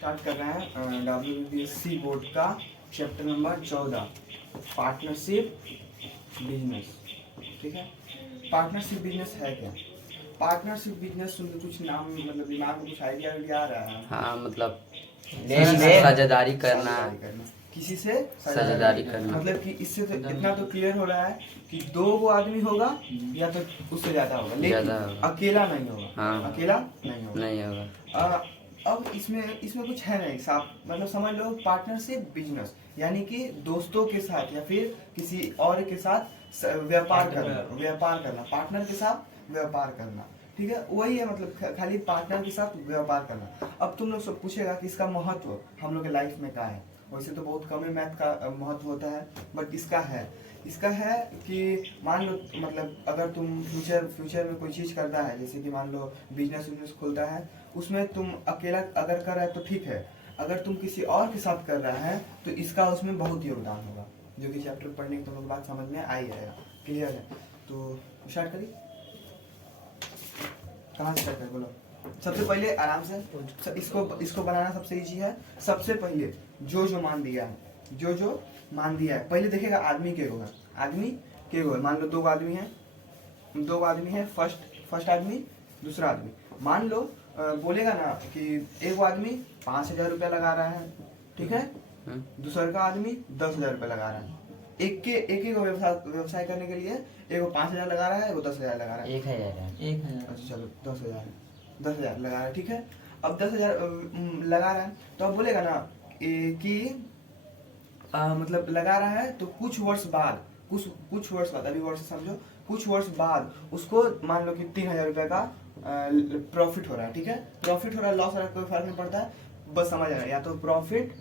Start कर रहे हैं WBSC बोर्ड का चैप्टर नंबर 14 पार्टनरशिप बिजनेस। ठीक है, पार्टनरशिप बिजनेस है क्या? पार्टनरशिप बिजनेस सुन के कुछ नाम मतलब दिमाग में कुछ आइडिया आ रहा है? हाँ, मतलब साझेदारी करना किसी से साझेदारी करना। मतलब कि इससे तो इतना तो क्लियर हो रहा है कि दो वो आदमी होगा या तो उससे ज्यादा होगा, लेकिन अकेला नहीं होगा। हाँ, अकेला नहीं होगा। अब इसमें कुछ है नहीं साफ, मतलब समझ लो पार्टनरशिप बिजनेस यानी कि दोस्तों के साथ या फिर किसी और के साथ व्यापार करना पार्टनर के साथ व्यापार करना। ठीक है, वही है, मतलब खाली पार्टनर के साथ व्यापार करना। अब तुम लोग सब पूछेगा कि इसका महत्व हम लोग के लाइफ में क्या है। वैसे तो बहुत कम ही मैथ का महत्व होता है, बट इसका है कि मान लो मतलब अगर तुम फ्यूचर में कोई चीज़ करता है, जैसे कि मान लो बिजनेस खोलता है, उसमें तुम अकेला अगर कर रहा है तो ठीक है, अगर तुम किसी और के साथ कर रहा है तो इसका उसमें बहुत योगदान होगा, जो कि चैप्टर पढ़ने की तुम लोग बात समझ में आई है। क्लियर है? तो स्टार्ट करिए। कहाँ से स्टार्ट करें बोलो? सबसे पहले आराम से इसको बनाना सबसे इजी है। सबसे पहले जो मान दिया है पहले देखेगा आदमी के है। आदमी के है, मान लो दो आदमी है, फर्स्ट आदमी दूसरा आदमी। मान लो बोलेगा ना कि एक आदमी 5,000 रुपया लगा रहा है, ठीक है, दूसरा का आदमी 10,000 रुपया लगा रहा है। एक को व्यवसाय करने के लिए एगो 5,000 लगा रहा है, एगो 10,000 लगा रहा है। 1,000 अच्छा चलो 10,000 लगा रहा है। ठीक है, अब 10,000 लगा रहा है तो अब बोलेगा ना कि मतलब लगा रहा है तो कुछ वर्ष बाद अभी वर्ष समझो, कुछ वर्ष बाद उसको मान लो कि 3,000 रुपये का प्रॉफिट हो रहा है। ठीक है, प्रॉफिट हो रहा है, लॉस हो रहा है, कोई फर्क नहीं पड़ता है, बस समझ आ रहा है, या तो प्रॉफिट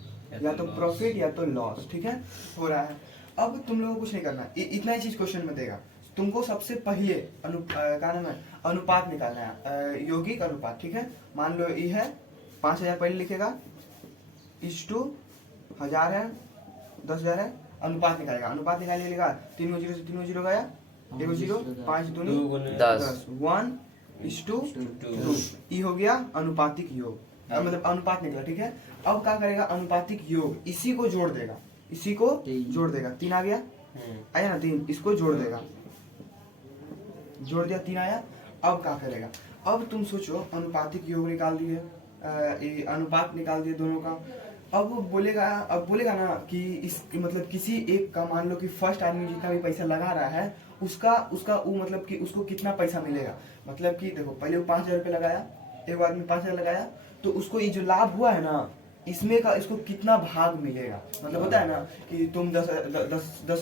या तो लॉस। ठीक है, हो रहा है। अब तुम लोगों को कुछ नहीं करना, इतना ही चीज क्वेश्चन में देगा तुमको। सबसे पहले क्या नाम है, अनुपात निकालना है, यौगिक अनुपात। ठीक है, मान लो ये है 5,000 पहले लिखेगा, इस टू 1,000 है, 10,000 है, अनुपात निकालेगा। अनुपात निकालिएगा, 3 जीरो से 3 जीरो गया, 1 जीरो, 5 दूनी 10, 1:2 ये हो गया अनुपातिक योग, मतलब अनुपात निकला। ठीक है, अब क्या करेगा, अनुपातिक योग इसी को जोड़ देगा, 3 आ गया, आया ना 3, इसको जोड़ देगा, जोड़ दिया 3 आया। अब क्या करेगा, अब तुम सोचो अनुपातिक योग निकाल दिए, अनुपात निकाल दिए दोनों का। अब बोलेगा ना कि इस मतलब किसी एक का, मान लो कि फर्स्ट आदमी जितना भी पैसा लगा रहा है उसका वो मतलब कि उसको कितना पैसा मिलेगा। मतलब कि देखो पहले वो 5,000 रुपये लगाया, एक आदमी 5,000 लगाया, तो उसको ये जो लाभ हुआ है ना, इसमें का इसको कितना भाग मिलेगा। मतलब होता है ना कि तुम 10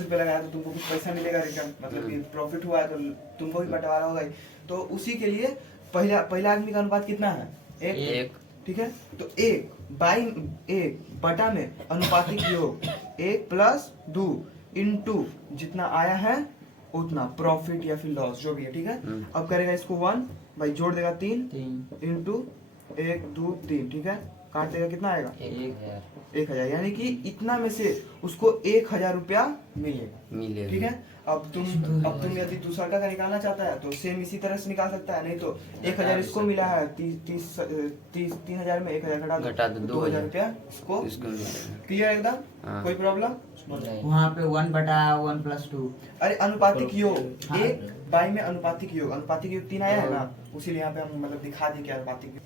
रुपये लगाया तो तुमको कुछ पैसा मिलेगा रिटर्न, मतलब कि प्रॉफिट हुआ है तो तुमको भी बंटवारा होगा ही। तो उसी के लिए पहला आदमी का अनुपात कितना है, 1। ठीक है, तो 1/1 बटा में अनुपातिक योग 1+2 इंटू जितना आया है उतना प्रॉफिट या फिर लॉस जो भी है। ठीक है, अब करेगा इसको 1 भाई, जोड़ देगा 3 इंटू 1 2 3। ठीक है, काट देगा, कितना आएगा 1,000, यानी कि इतना में से उसको 1,000 रुपया मिलेगा। ठीक है, अब तुम यदि दूसरा का निकालना चाहता है तो सेम इसी तरह से निकाल सकता है, नहीं तो 1,000 इसको मिला है, 3,000 में 1,000 घटा दो, 2,000 रुपया इसको। क्लियर एकदम? कोई प्रॉब्लम? वहाँ पे 1/1+2। अरे अनुपातिक योग 1 में अनुपातिक योग 3 आया है ना, उसीलिए यहाँ पे हम मतलब दिखा दिए कि अनुपातिक योग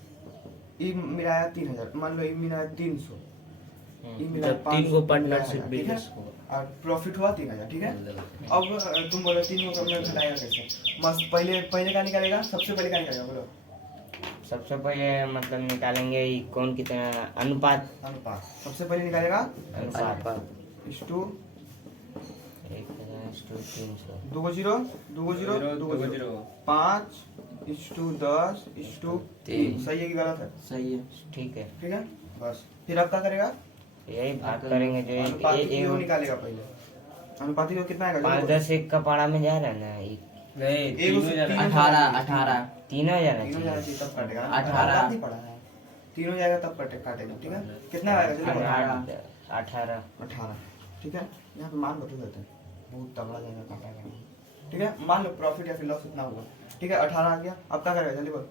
ये मिलाया 3,000, मान लो ये मिलाया 300, ये मिला 3 को पार्टनरशिप बिजनेस को, और प्रॉफिट हुआ 3,000। ठीक है, अब तुम बोलो 3 को घटाएगा कैसे? मस्त पहले का निकालेगा, सबसे पहले का निकालेगा बोलो। सबसे पहले मतलब निकालेंगे कौन कितना अनुपात सबसे पहले निकालेगा अनुपात इस2 1,000:300 2 जीरो 5:10:3। सही है कि गलत है? सही है, ठीक है। ठीक है, बस फिर अब क्या करेगा, यही भाग करेंगे जो अनुपातिक योग निकालेगा। पहले अनुपातिक योग कितना आएगा? 5-10 का पारा में जा रहा है ना, नहीं 18 तीनों जाना चाहिए तब काटेगा। 18 नहीं पड़ा है, तीनों जाएगा तब काटेगा। ठीक है, कितना आएगा? 18। ठीक है, यहाँ पे मान बता देते हैं, बहुत तगड़ा जाएगा काटेगा। ठीक है, मान लो प्रॉफिट या फिर लॉस इतना होगा। ठीक है, 18 आ गया। अब क्या करेगा जल्दी बोल।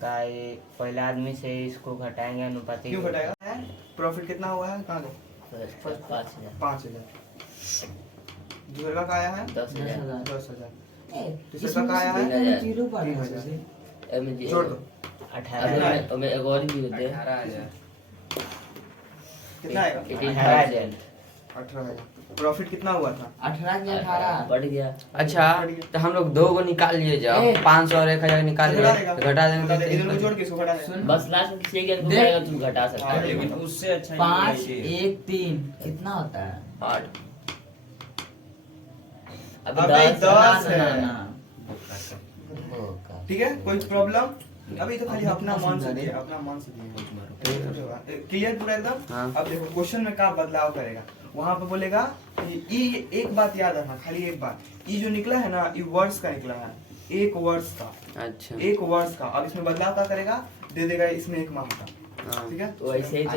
का ये पहले आदमी से इसको घटाएंगे अनुपातिक क्यों योग। घटाएगा? प्रॉफिट कितना हुआ है? कहाँ गए? फर्स्ट 5,000 5,000। दूसरे का आया है 10,000 10,000। तीसरे का आया है 3,000 जोड़ दो। 18,000 अब एक और भी होते हैं 18,000 कितना आएगा? 18,000 18,000। प्रॉफिट कितना हुआ था? 18 बढ़ गया। अच्छा तो हम लोग दो को निकाल लिए जाओ, 500 और 1,000 निकाल लिए, घटा इधर देंगे को जोड़ के इसको घटा देना। सुन। बस लास्ट में किसी एक देख। आएगा तुम घटा सकते हाँ, हो। लेकिन उससे अच्छा ही 5 है ये। 1 3 कितना होता है? 8 अबे अभी 10 10 है। ना। ठीक है, कोई प्रॉब्लम? अभी तो खाली अपना मन से दिए, अपना मन से दिए। क्लियर पूरा एकदम? हाँ। अब देखो क्वेश्चन में क्या बदलाव करेगा, वहां पे बोलेगा कि ई, एक बात याद रखना, खाली एक बात, ये जो निकला है ना, ये वर्ष का निकला है, एक वर्ष का, अच्छा एक वर्ष का। अब इसमें बदलाव क्या करेगा? दे देगा इसमें एक माह का। हाँ। ठीक है, तो ऐसे ही ओ।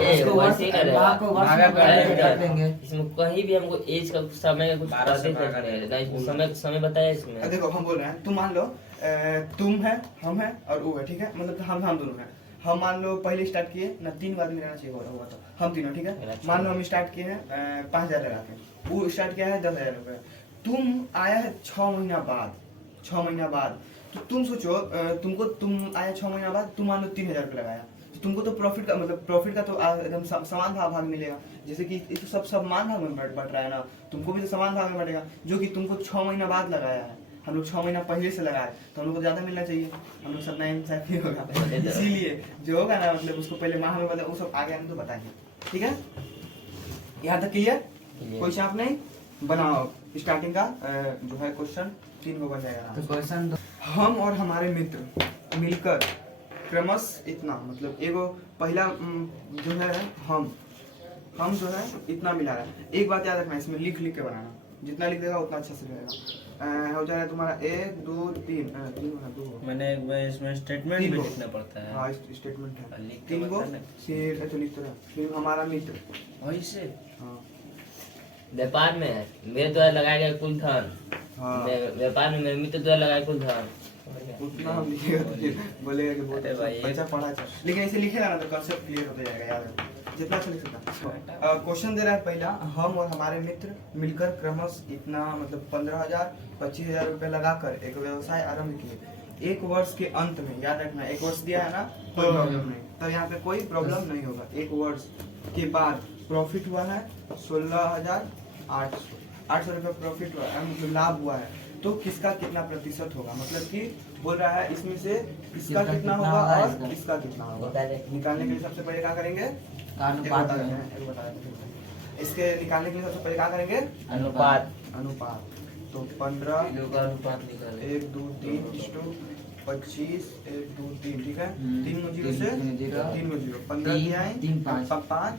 इसको वैसे ही करेगा। वहाँ को वर्ष भागा में कर कर देंगे। इसमें कहीं भी हमको एज का समय का कुछ 12 से पता ही भागा नहीं देगा। है। इसमें समय समय बताया अब इसमें। देखो हम बोल रहे हैं, तुम मान लो तुम है, हम है और वो है, ठीक है, मतलब हम दोनों हैं। हम मान लो पहले स्टार्ट किए ना, 3 आदमी रहना चाहिए होगा तो हम तीनों, ठीक है। मान लो हम स्टार्ट किए हैं 5,000 लगा के, वो स्टार्ट किया है 10,000 रुपये। तुम आया है 6 महीना बाद, 6 महीना बाद, तो तुम सोचो तुम आया 6 महीना बाद, तुम मान लो 3,000 रुपये लगाया, तो तुमको तो प्रॉफिट का मतलब प्रॉफिट का तो एकदम समान भाग मिलेगा। जैसे कि ये तो सब समान भाग में बट रहा है ना, तुमको भी तो समान भाग में बटेगा। जो कि तुमको 6 महीना बाद लगाया है, हम लोग 6 महीना पहले से लगाए, तो हम लोग को ज्यादा मिलना चाहिए। हम लोग सब नाइंसाफी होगा, इसीलिए जो होगा ना, मतलब उसको पहले माह में मतलब वो सब आगे हम तो बताएंगे। ठीक है, यहाँ तक क्लियर? कोई चाप नहीं? बनाओ स्टार्टिंग का जो है क्वेश्चन 3 को बन जाएगा। तो क्वेश्चन दो। हम और हमारे मित्र मिलकर क्रमश इतना, मतलब एगो पहला जो है हम जो है इतना मिला रहा है। एक बात याद रखना, इसमें लिख के बनाना, जितना लिख देगा उतना अच्छा से रहेगा। हो जाएगा तुम्हारा 1 2 3 2 मैंने इसमें स्टेटमेंट तीन भी को। लिखना पड़ता है। हाँ स्टेटमेंट है लिख के 3 को। बताना। फिर तो लिख तो रहा, फिर हमारा मित्र। वही से हाँ व्यापार में मेरे द्वारा लगाया गया कुल धन, हाँ, व्यापार में मेरे मित्र द्वारा लगाया कुल धन। उतना हम लिखेगा तो फिर बोलेगा कि बहुत अरे भाई, अच्छा बच्चा पढ़ा अच्छा। लेकिन ऐसे लिखेगा ना तो कंसेप्ट क्लियर होता जाएगा, याद रखो जितना अच्छा लिख सकता। क्वेश्चन दे रहा है पहला, हम और हमारे मित्र मिलकर क्रमश इतना मतलब 15,000 25,000 रुपए लगाकर एक व्यवसाय आरंभ किए। एक वर्ष के अंत में, याद रखना, एक वर्ष दिया है ना, कोई प्रॉब्लम नहीं, तो यहाँ पे कोई प्रॉब्लम नहीं होगा। एक वर्ष के बाद प्रॉफिट हुआ है 16,800 रुपये प्रॉफिट हुआ है, मतलब लाभ हुआ है। तो किसका कितना प्रतिशत होगा, मतलब कि बोल रहा है इसमें से इसका कितना होगा और इसका कितना होगा। निकालने के लिए सबसे पहले क्या करेंगे? अनुपात एक में। बता देते हैं। इसके निकालने के लिए सबसे पहले क्या करेंगे? अनुपात अनुपात। तो 15 लोग का अनुपात निकाले। 1 2 3 25 1 2 3, ठीक है। हम्म। 3 में 0 से 3 0 3 में 0 15 दिया है, 3 5 5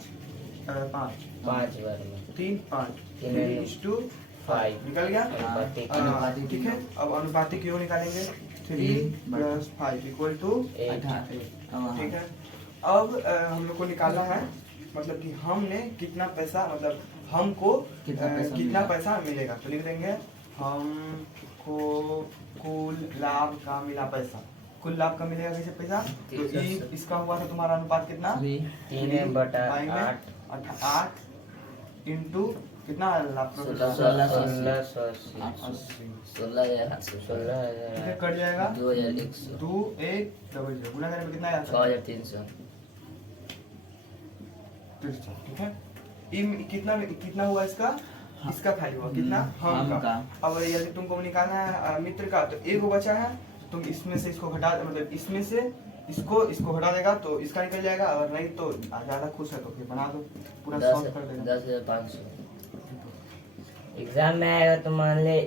5 बार में 3 5 3:5 निकल गया। अनुपातिक अनुपातिक ठीक है, अब अनुपातिक योग निकालेंगे 3 + 5 = 18 ठीक है। अब हम लोग को निकालना है, मतलब कि हमने कितना पैसा, मतलब हमको कितना पैसा मिलेगा। तो लिख देंगे हमको कुल लाभ का मिला पैसा। कुल लाभ का मिलेगा कैसे पैसा? तो इसका हुआ था तुम्हारा अनुपात कितना? 3/8 इंटू कितना लाभ का? 1680 ठीक है, कट जाएगा 2,100 2 1 0 गुना करने में कितना आया? 6,300 ठीक है। कितना हुआ इसका? इसका खाली हुआ कितना? हम का। अब यदि तुमको निकालना है मित्र का, तो एक बचा है, तुम इसमें से इसको घटा, मतलब इसमें से इसको हटा देगा तो इसका निकल जाएगा, और नहीं तो ज्यादा खुश है तो फिर बना दो, पूरा सॉल्व कर देगा। 10,500 एग्जाम में आएगा तो मान ले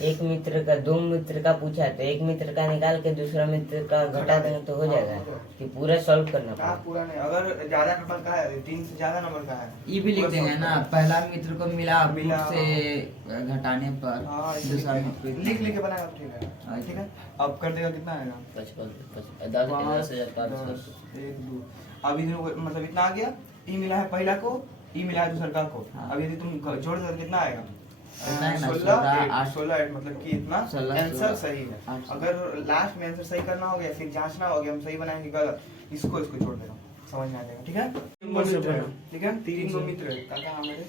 एक मित्र का, 2 मित्र का पूछा है, तो एक मित्र का निकाल के दूसरा मित्र का घटा देंगे तो हो जाएगा कि पूरा सॉल्व करना का पड़ेगा। पूरा नहीं, अगर ज्यादा नंबर का है, 3 से ज्यादा नंबर का है, ये भी लिख पूरा देंगे solve ना, कर पहला मित्र को मिला मिला, से घटाने पर हाँ, ऐसे दूसरा लिख मित्र को लिख के बनाएगा, ठीक है। ठीक है, अब कर देगा कितना आएगा? 10,500 1 2। अब इधर मतलब इतना आ गया, ई मिला है पहला को, ई मिला है दूसरा को। हाँ। अब यदि तुम जोड़ दो तो कितना आएगा? पता है ना, 16 8 मतलब कि इतना 16 आंसर सही है। 8 अगर लास्ट में आंसर सही करना हो गया फिर जांचना हो गया हम सही बनाएंगे गलत, इसको जोड़ देना, समझ में आ जाएगा। ठीक है, 3 गो मित्र है, ठीक है, 3 गो मित्र है। काका हमारे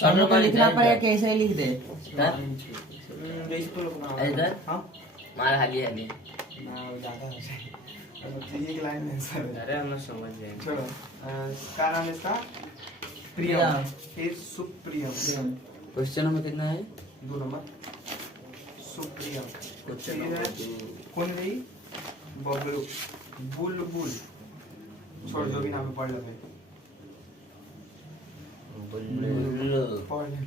सब लोग को लिखना पड़ेगा, कैसे ही लिख दे। जैसे तो लोग बना इधर? हां मार हाली हाली ना ज्यादा हो जाए, मतलब एक लाइन में आंसर है। अरे हम लोग समझ गए। चलो क्या नाम है इसका? प्रियम, फिर सुप्रियम, क्वेश्चन नंबर कितना है? 2 नंबर सुप्रियम, क्वेश्चन फिर नंबर है कुंडली, बबलू, बुलबुल, छोड़ जो भी नाम है पढ़ लेंगे, पढ़ लेंगे,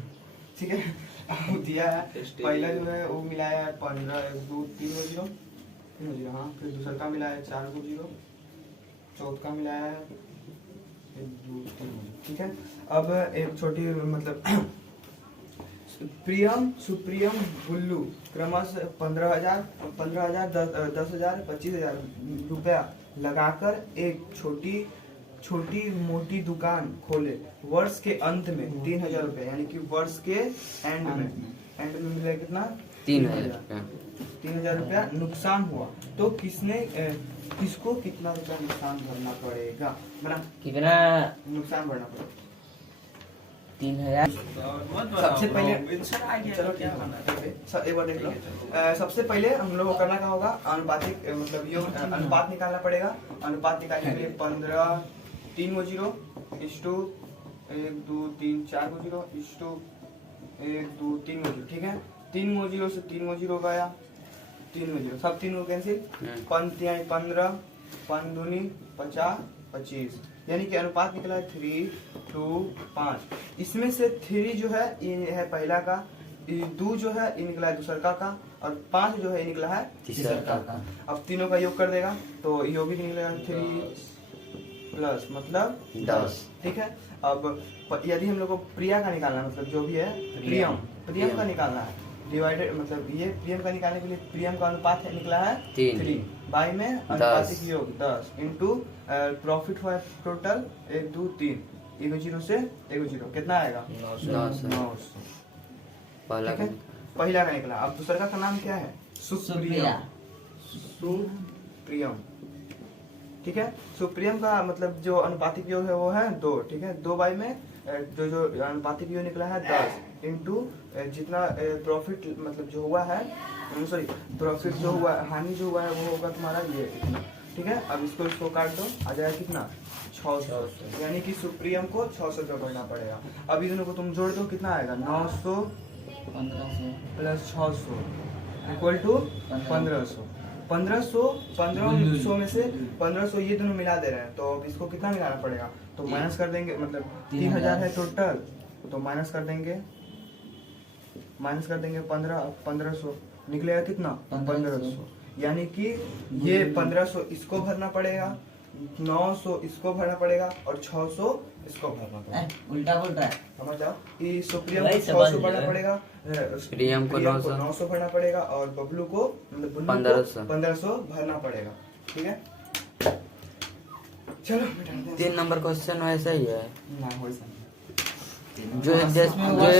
ठीक है। अब दिया है पहला जो है वो मिलाया है 15 1 2 3 को 0 3 0, हाँ, फिर दूसरा का मिलाया है 4 को 0, चौथा का मिलाया है 1 2 3, ठीक है। अब एक छोटी मतलब प्रियम, सुप्रियम, बुल्लू क्रमशः 15,000 10,000 25,000 रुपया लगाकर एक छोटी मोटी दुकान खोले। वर्ष के अंत में 3,000 रुपया, यानी कि वर्ष के एंड में मिला कितना? 3,000 रुपया नुकसान हुआ तो किसको कितना रुपया नुकसान भरना पड़ेगा? बना कितना नुकसान भरना पड़ेगा? 3,000। सबसे पहले आंसर आ गया। चलो क्या करना है एक बार देख लो। सबसे पहले हम लोग को करना क्या होगा? अनुपातिक मतलब योग अनुपात निकालना पड़ेगा। अनुपात निकालने के लिए 15 3 को 0 इस्टू 1 2 3 4 को 0 इस्टू 1 2 3 को 0, ठीक है। 3 को 0 से 3 को 0 गया, 3 को 0 सब 3 को कैंसिल, 15 5 दूनी 50 25, यानी कि अनुपात निकला है 3 2 5। इसमें से 3 जो है ये है पहला का, 2 जो है ये निकला है दूसरा का, और 5 जो है ये निकला है तीसरा का। अब तीनों का योग कर देगा तो यौगिक निकलेगा 3 प्लस मतलब 10, ठीक है। अब यदि हम लोग को प्रिया का निकालना है, मतलब जो भी है प्रियम का निकालना है, डिवाइडेड मतलब ये प्रियम का निकालने के लिए प्रियम का अनुपात है निकला है 3 बाई में अनुपातिक योग 10 इंटू प्रॉफिट फॉर टोटल 1 2 3 1 0 से 1 0 कितना आएगा? 900। पहला का निकला। अब दूसरा का नाम क्या है? सुप्रियम, ठीक है। सुप्रियम का मतलब जो अनुपातिक योग है वो है 2, ठीक है। 2 बाई में जो अनुपातिक योग निकला है 10 इंटू जितना प्रॉफिट मतलब जो हुआ है, सॉरी प्रॉफिट जो हुआ हानि जो हुआ है वो होगा तुम्हारा ये इतना, ठीक है। अब इसको काट दो, आ जाएगा कितना? 600, यानी कि सुप्रियम को 600 रुपया भरना पड़ेगा। अब इन दोनों को तुम जोड़ दो, कितना आएगा? 900 प्लस 600 इक्वल टू 1500। 1500 में से 1500 ये दोनों मिला दे रहे हैं, तो अब इसको कितना मिलाना पड़ेगा? तो माइनस कर देंगे, मतलब 3,000 है टोटल, तो माइनस कर देंगे 1500 निकलेगा कितना? 1500, यानी कि ये 1500 इसको भरना पड़ेगा, 900 इसको भरना पड़ेगा और 600 इसको भरना पड़ेगा। उल्टा बोल रहा है, समझ जाओ कि सुप्रियम को 600 भरना पड़ेगा, प्रियम को 900 भरना पड़ेगा और बबलू को मतलब 1500 भरना पड़ेगा, ठीक है। चलो 3 नंबर क्वेश्चन वैसा ही है, ना हो ऐसा जो एक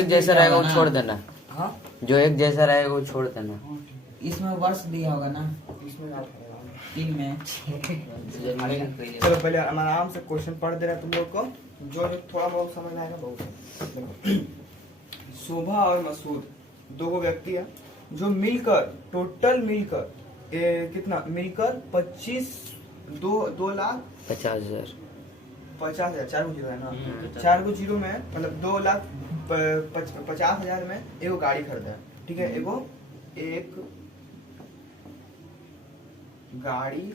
जैसा रहेगा वो छोड़ देना, हाँ जो एक जैसा रहेगा वो छोड़ देना। इसमें वर्ष दिया होगा ना, इसमें ना 3 में। चलो पहले आराम से क्वेश्चन पढ़ दे रहा है तुम लोग को, जो थोड़ा बहुत समझ में आएगा बहुत। शोभा और मसूद 2 व्यक्ति है जो मिलकर टोटल मिलकर कितना मिलकर 2 लाख 50,000 4 को 0 है ना, 4 को 0 में मतलब 2,50,000 में एगो गाड़ी खरीदा है, ठीक है। एक गाड़ी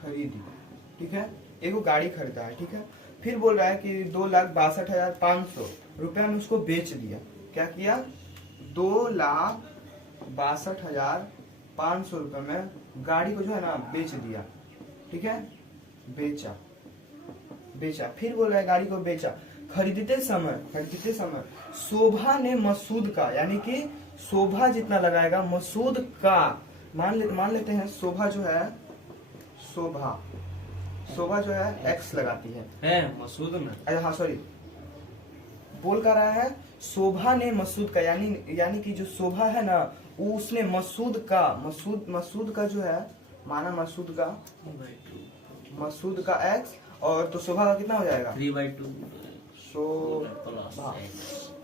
खरीदी, ठीक है। एगो गाड़ी खरीदा है, ठीक है। फिर बोल रहा है कि 2,62,500 रुपया में उसको बेच दिया। क्या किया? 2,62,500 रुपये में गाड़ी को जो है ना बेच दिया, ठीक है। बेचा। फिर बोल रहा है गाड़ी को बेचा। खरीदते समय शोभा ने मसूद का, यानी कि शोभा जितना लगाएगा मसूद का, मान लेते हैं शोभा जो है एक्स लगाती है मसूद ना, हाँ सॉरी बोल कर रहा है शोभा ने मसूद का, यानी कि जो शोभा है ना वो उसने मसूद का जो है माना मसूद का x, और तो शोभा का कितना हो जाएगा 3/2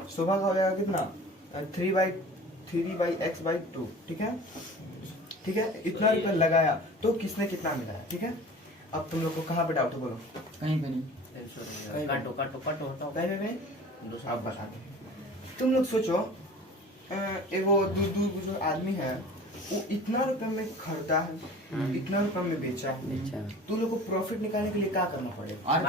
शोभा का हो जाएगा कितना 3/x/2। ठीक है इतना रुपया लगाया तो किसने कितना मिला है। ठीक है, अब तुम लोग को कहाँ पे डाउट है बोलो। कहीं पे नहीं। काटो हटाओ। कहीं पे नहीं, अब बताते हैं। तुम लोग सोचो एगो दूध जो आदमी है वो इतना रुपए में खरीदा है, इतना रुपए में बेचा है, तो लोग को प्रॉफिट निकालने के लिए क्या करना पड़ेगा। और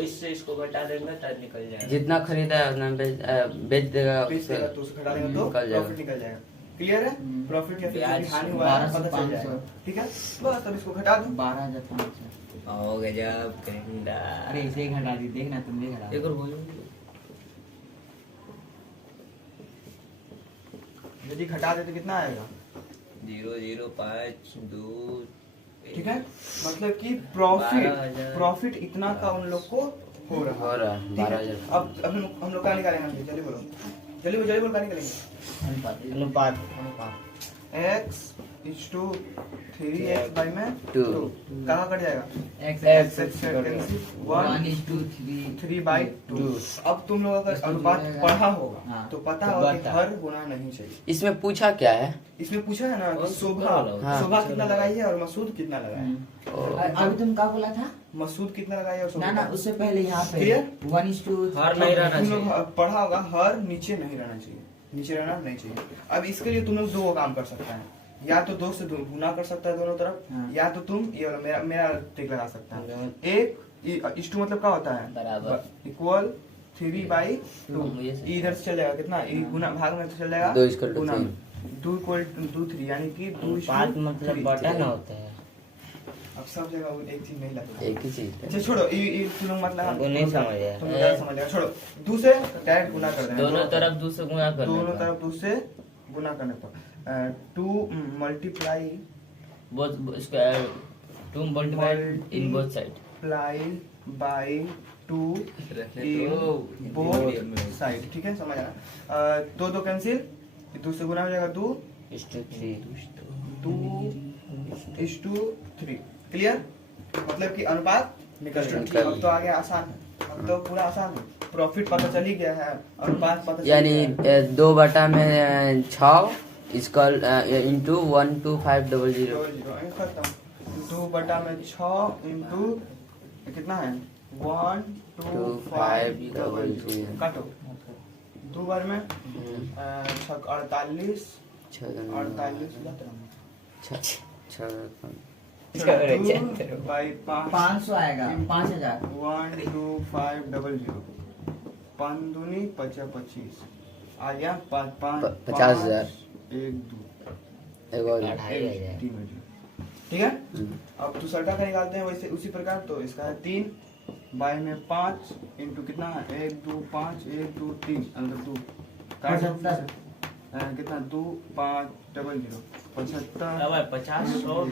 इससे इसको घटा देंगे तब निकल जाएगा। जितना खरीदा है उतना बेच देगा, बेच देगा तो उससे घटा देगा तो प्रॉफिट निकल जाएगा। क्लियर है, प्रॉफिट या फिर हानि हुआ है पता चल जाएगा। ठीक है, बस अब इसको घटा दो 12,500। हो गजब कंडा। अरे इसे ही घटा दी, देखना तुम भी घटा। एक और बोलो। यदि घटा दे तो कितना आएगा 0,052। ठीक है, मतलब कि 12,000 प्रॉफिट इतना का उन लोग को हो रहा है। 12,000। अब हम लोग क्या निकालेंगे, जल्दी बोलो क्या निकालेंगे। अनुपात x/3x/2 कहाँ कट जाएगा X 3/2। अब तुम लोग अगर अनुपात पढ़ा होगा हाँ। तो पता होगा कि हर होना नहीं चाहिए। इसमें पूछा क्या है? इसमें पूछा है ना कि शोभा हाँ। कितना लगाई है और मसूद कितना लगाया है। अभी तुम क्या बोला था? मसूद कितना लगाई है और शोभा ना उससे पहले यहाँ पे Clear? 1:2 हर नहीं रहना तुम लोग चाहिए। पढ़ा होगा हर नीचे नहीं रहना चाहिए, नीचे रहना नहीं चाहिए। अब इसके लिए तुम लोग दो काम कर सकते हैं, या तो 2 से गुना कर सकता है दोनों तरफ, हाँ। या तो तुम ये वाला मेरा टिक लगा सकता है। एक इस टू मतलब क्या होता है बराबर। इक्वल 3/2। इधर से चल जाएगा कितना गुना भाग में तो चल जाएगा 2 = गुना 3। 2 = 3 यानी कि 2 अनुपात मतलब बटन होता है। अब सब जगह वो एक चीज नहीं लगता। एक ही चीज। अच्छा छोड़ो ये तुम लोग मतलब हमको नहीं समझ आया। तुम लोग समझ गया, छोड़ो 2 से डायरेक्ट गुना कर देना। दोनों तरफ 2 से गुणा कर दोनों तरफ 2 से गुना करने पर 2 multiply square 2 multiply in both side by 2 in both side. ठीक है, समझ आया। 2 कैंसिल, 2 से गुना हो जाएगा 2:3। क्लियर, मतलब कि अनुपात निकल गया। अब तो आ गया आसान है, अब तो पूरा आसान है। प्रॉफिट पता चल ही गया है, अनुपात पता चल यानी गया है। 2/6 इसका इंटू 12500। खत्म। 2/6 इंटू कितना है 12500 काटो 2 बार में 48 बाई 500 आएगा 5000। 12500 5 दूनी 25 आ गया 50,000। 1 2 एक और 3। ठीक है, अब दूसरा का निकालते हैं वैसे उसी प्रकार। तो इसका है 3 बाय में 5 इंटू कितना है 1 2 5 1 2 3 अंदर 2 कितना 2 5 0 0 75 अब 50 100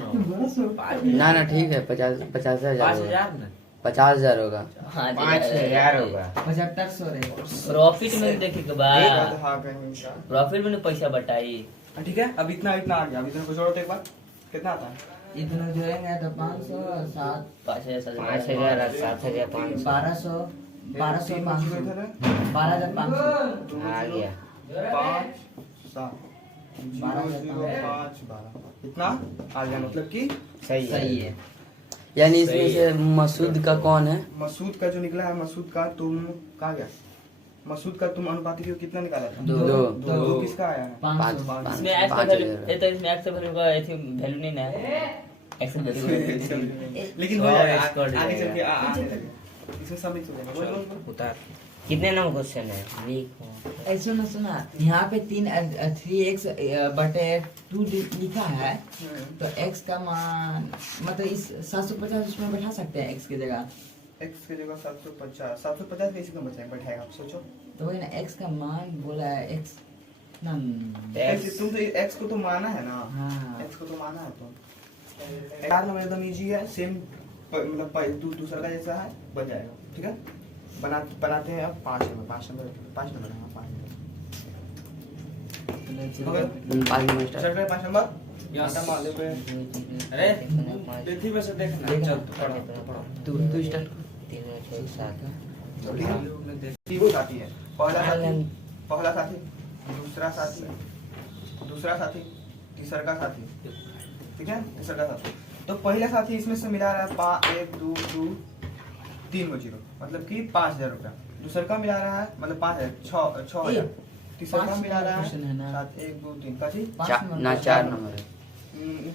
ना ठीक है 50,000 5000 ना 50,000 होगा। 5,000 होगा। 7500 रे। प्रॉफिट में देखे के बाद हाँ कहीं प्रॉफिट में पैसा बटाई। ठीक है, अब इतना आ गया। अब इतना को जोड़ो तो एक बार कितना आता है इतना जोड़ेंगे तो 500 7 5,000 5,000 और 7,500 1200 12,500 12,500 आ गया। 5 7 0 0 5 12 इतना आ गया, मतलब कि सही सही है। यानी इसमें से मसूद का कौन है? मसूद का जो निकला है, मसूद का तुम कहा गया, मसूद का तुम अनुपातिक योग कितना निकाला था? दो। दो किसका आया है? 5 इसमें एक्स का वैल्यू तो इसमें एक्स का वैल्यू का वैल्यू नहीं ना है। एक्स वैल्यू लेकिन हो जाएगा आगे चल के आने लगे इसमें सब मिक्स हो जाएगा। बोल उतार। कितने नंबर क्वेश्चन है लिखो। ऐसा ना सुना यहाँ पे 3x/2 लिखा है तो x का मान मतलब इस 750 उसमें बैठा सकते हैं x की जगह। x की जगह 750 कैसे कम बचाएंगे बैठाएगा आप सोचो। तो वही ना x का मान बोला है x ना तुम तो x को तो माना है ना। हाँ। x को तो माना है तो यार एकदम इजी है, सेम मतलब दूसरा का जैसा है बन जाएगा। ठीक है, बनाते हैं अब 5 नंबर 5 नंबर 5 नंबर हाँ 5 नंबर हो गया? 5 नंबर चल रहे 5 नंबर यस। आटा मार ले पे। अरे पृथ्वी में से देखना चल तू स्टार्ट 3 6 7 ठीक है? तीनों साथी है, पहला साथी, दूसरा साथी, तीसरा का साथी, ठीक है? तीसरा का साथी। तो पहला साथी इसमें से मिला रहा है 1 2 2 3 को 0 मतलब कि 5000 रुपया। दूसरा का मिला रहा है मतलब 5000 6000। तीसरा का मिला रहा है 7 1 2 3 का चीज 4 नंबर है।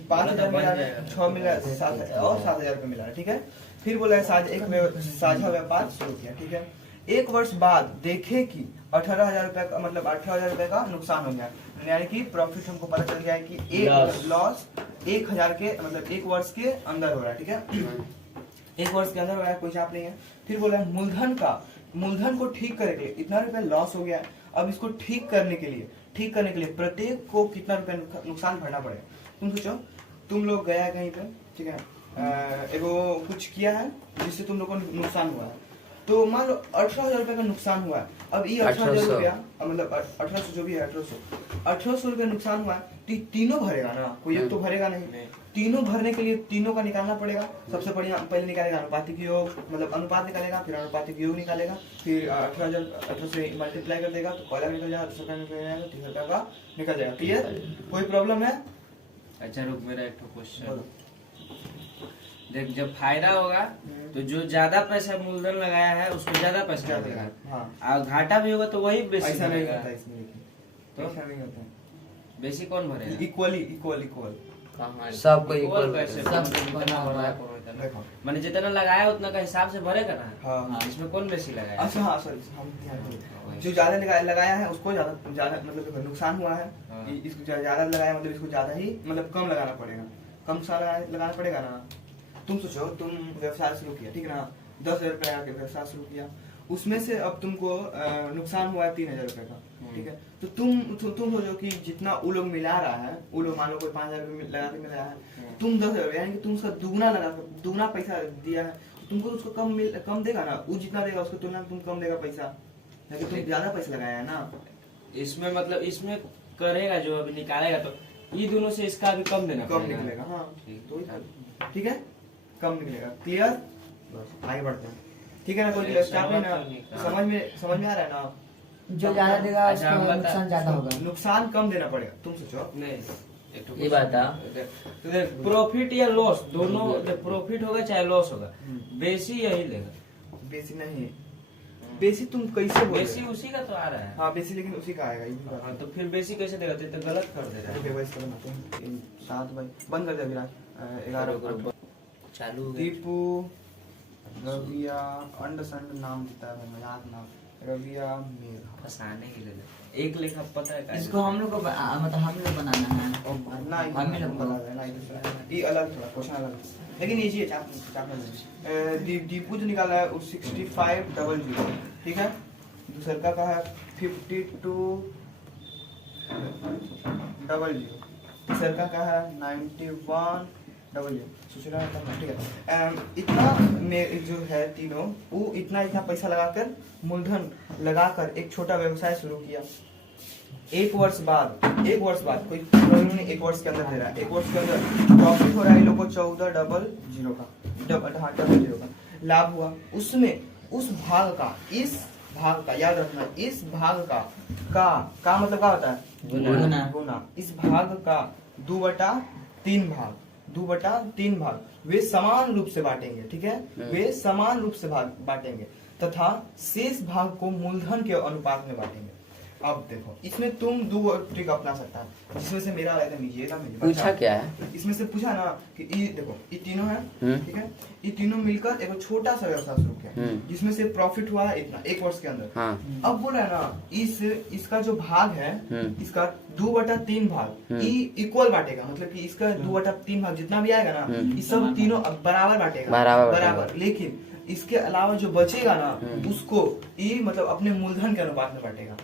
5000 मिला रहा है, 6 मिला 7 और 7000 रुपये मिला रहा है, ठीक है? फिर बोला है साझा व्यापार शुरू किया, ठीक है? 1 वर्ष बाद देखे कि 18,000 रुपए का मतलब 18,000 रुपए का नुकसान हो गया, यानी कि प्रॉफिट हमको पता चल गया है कि एक लॉस 1,000 के मतलब 1 वर्ष के अंदर हो रहा है, ठीक है? 1 वर्ष के अंदर हो रहा है, कोई चाप नहीं है। फिर बोला है मूलधन को ठीक करने के लिए इतना रुपए लॉस हो गया, अब इसको ठीक करने के लिए प्रत्येक को कितना रुपए नुकसान भरना पड़ेगा। तुम सोचो, तुम लोग गया कहीं पे, ठीक है? एगो कुछ किया है जिससे तुम लोग को नुकसान हुआ है, तो मान लो 18,000 रुपए का नुकसान हुआ है। अब ये 18,000 रुपया मतलब 1800 जो भी है 1800 रुपया नुकसान हुआ है, तो तीनों भरेगा ना, कोई एक तो भरेगा नहीं। तीनों भरने के लिए तीनों का निकालना पड़ेगा। सबसे बढ़िया पहले निकालेगा अनुपातिक योग, मतलब अनुपात निकालेगा, फिर अनुपातिक योग निकालेगा, फिर 18,000 से मल्टीप्लाई कर देगा तो पहला निकल जाएगा, दूसरा निकल जाएगा, तीसरा का निकल जाएगा। क्लियर? कोई प्रॉब्लम है? अच्छा रुक, मेरा एक क्वेश्चन देख, जब फायदा होगा तो जो ज्यादा पैसा मूलधन लगाया है उसको ज्यादा पैसा मिलेगा, हाँ। और घाटा भी होगा तो वही बेसी ऐसा नहीं मिलेगा। होता इसमें, तो ऐसा नहीं होता है। बेसी कौन भरेगा? इक्वल सबको इक्वल इक्वल कैसे? सब बना हुआ है। देखो। मैंने जितना लगाया उतना का हिसाब से भरेगा ना। हाँ। इसमें कौन बेसी लगाया? अच्छा हाँ सॉरी, हम ध्यान दें। जो ज्यादा लगाया है उसको ज्यादा मतलब देखो नुकसान हुआ है, हाँ। इसको ज्यादा लगाया मतलब इसको ज्यादा ही मतलब कम लगाना पड़ेगा, कम सा लगाना पड़ेगा ना। तुम सोचो, तुम व्यवसाय शुरू किया, ठीक है ना? 10,000 रुपया के व्यवसाय शुरू किया, उसमें से अब तुमको नुकसान हुआ है 3,000 रुपए का, ठीक है? तो तुम सोचो कि जितना वो लोग मिला रहा है, वो लोग मान लो कोई 5,000 रुपये लगा के मिला है, तुम 10,000, यानी कि तुम उसका दुगना पैसा दिया है, तुमको उसको कम देगा ना, वो जितना देगा उसको तुलना में तुम कम देगा पैसा, लेकिन तुम ज्यादा पैसा लगाया है ना। इसमें मतलब इसमें करेगा जो अभी निकालेगा तो ये दोनों से इसका भी कम देना कम पड़ेगा। निकलेगा, हाँ ठीक है, कम निकलेगा। क्लियर? आगे बढ़ते हैं, ठीक है ना? कोई चाप नहीं ना? समझ में आ रहा है ना? जो ज्यादा देगा अच्छा, उसको बता। नुकसान ज्यादा होगा। नुकसान कम देना पड़ेगा। तुम सोचो, नहीं ये बता। प्रॉफिट या लॉस दोनों, प्रॉफिट होगा चाहे लॉस होगा, बेसी यही लेगा। बेसी नहीं, बेसी तुम कैसे बोल बेसी उसी का तो आ रहा है। हाँ बेसी, लेकिन उसी का आएगा, ये भी बात हाँ, है। तो फिर बेसी कैसे देगा? तो गलत कर दे रहा है। रुके भाई, इसको बनाते हैं। 7 भाई बंद कर दे विराज। 11 चालू हो गया। दीपू रविया अंडसंड नाम देता है, मजाक नाम रविया मेघा। फंसाने के लिए एक लेखा पता है का? इसको हम लोग को मतलब हम लोग बनाना है। ना हमें लोग बता देना, ये अलग थोड़ा क्वेश्चन अलग, लेकिन इजी है। चाप दीपू जो निकाला है वो 6500, ठीक है? दूसरा का है 5200, तीसरा का है 9100। सोच रहा है, ठीक है? इतना में जो है तीनों, वो इतना पैसा लगाकर मूलधन लगाकर एक छोटा व्यवसाय शुरू किया। 1 वर्ष बाद कोई प्रॉब्लम नहीं, 1 वर्ष के अंदर दे रहा है, 1 वर्ष के अंदर प्रॉफिट हो रहा है इन लोग को 14,000 का, डबल 0 का लाभ हुआ। उसमें उस भाग का, इस भाग का याद रखना, इस भाग का मतलब क्या होता है? गुना। इस भाग का 2/3 भाग वे समान रूप से बांटेंगे, ठीक है? वे समान रूप से बांटेंगे तथा शेष भाग को मूलधन के अनुपात में बांटेंगे। अब देखो, इसमें तुम 2 ट्रिक अपना सकता है, जिसमें से मेरा आया था नीचे पूछा क्या है? इसमें से पूछा ना कि ये देखो, ये तीनों है, ठीक है? ये तीनों मिलकर एक छोटा सा व्यवसाय शुरू किया, जिसमें से प्रॉफिट हुआ है इतना 1 वर्ष के अंदर। हाँ। अब बोला ना, इसका जो भाग है, इसका 2/3 भाग ई इक्वल बांटेगा, मतलब कि इसका 2/3 भाग जितना भी आएगा ना, ये सब तीनों बराबर बांटेगा, बराबर। लेकिन इसके अलावा जो बचेगा ना, उसको ई मतलब अपने मूलधन के अनुपात में बांटेगा।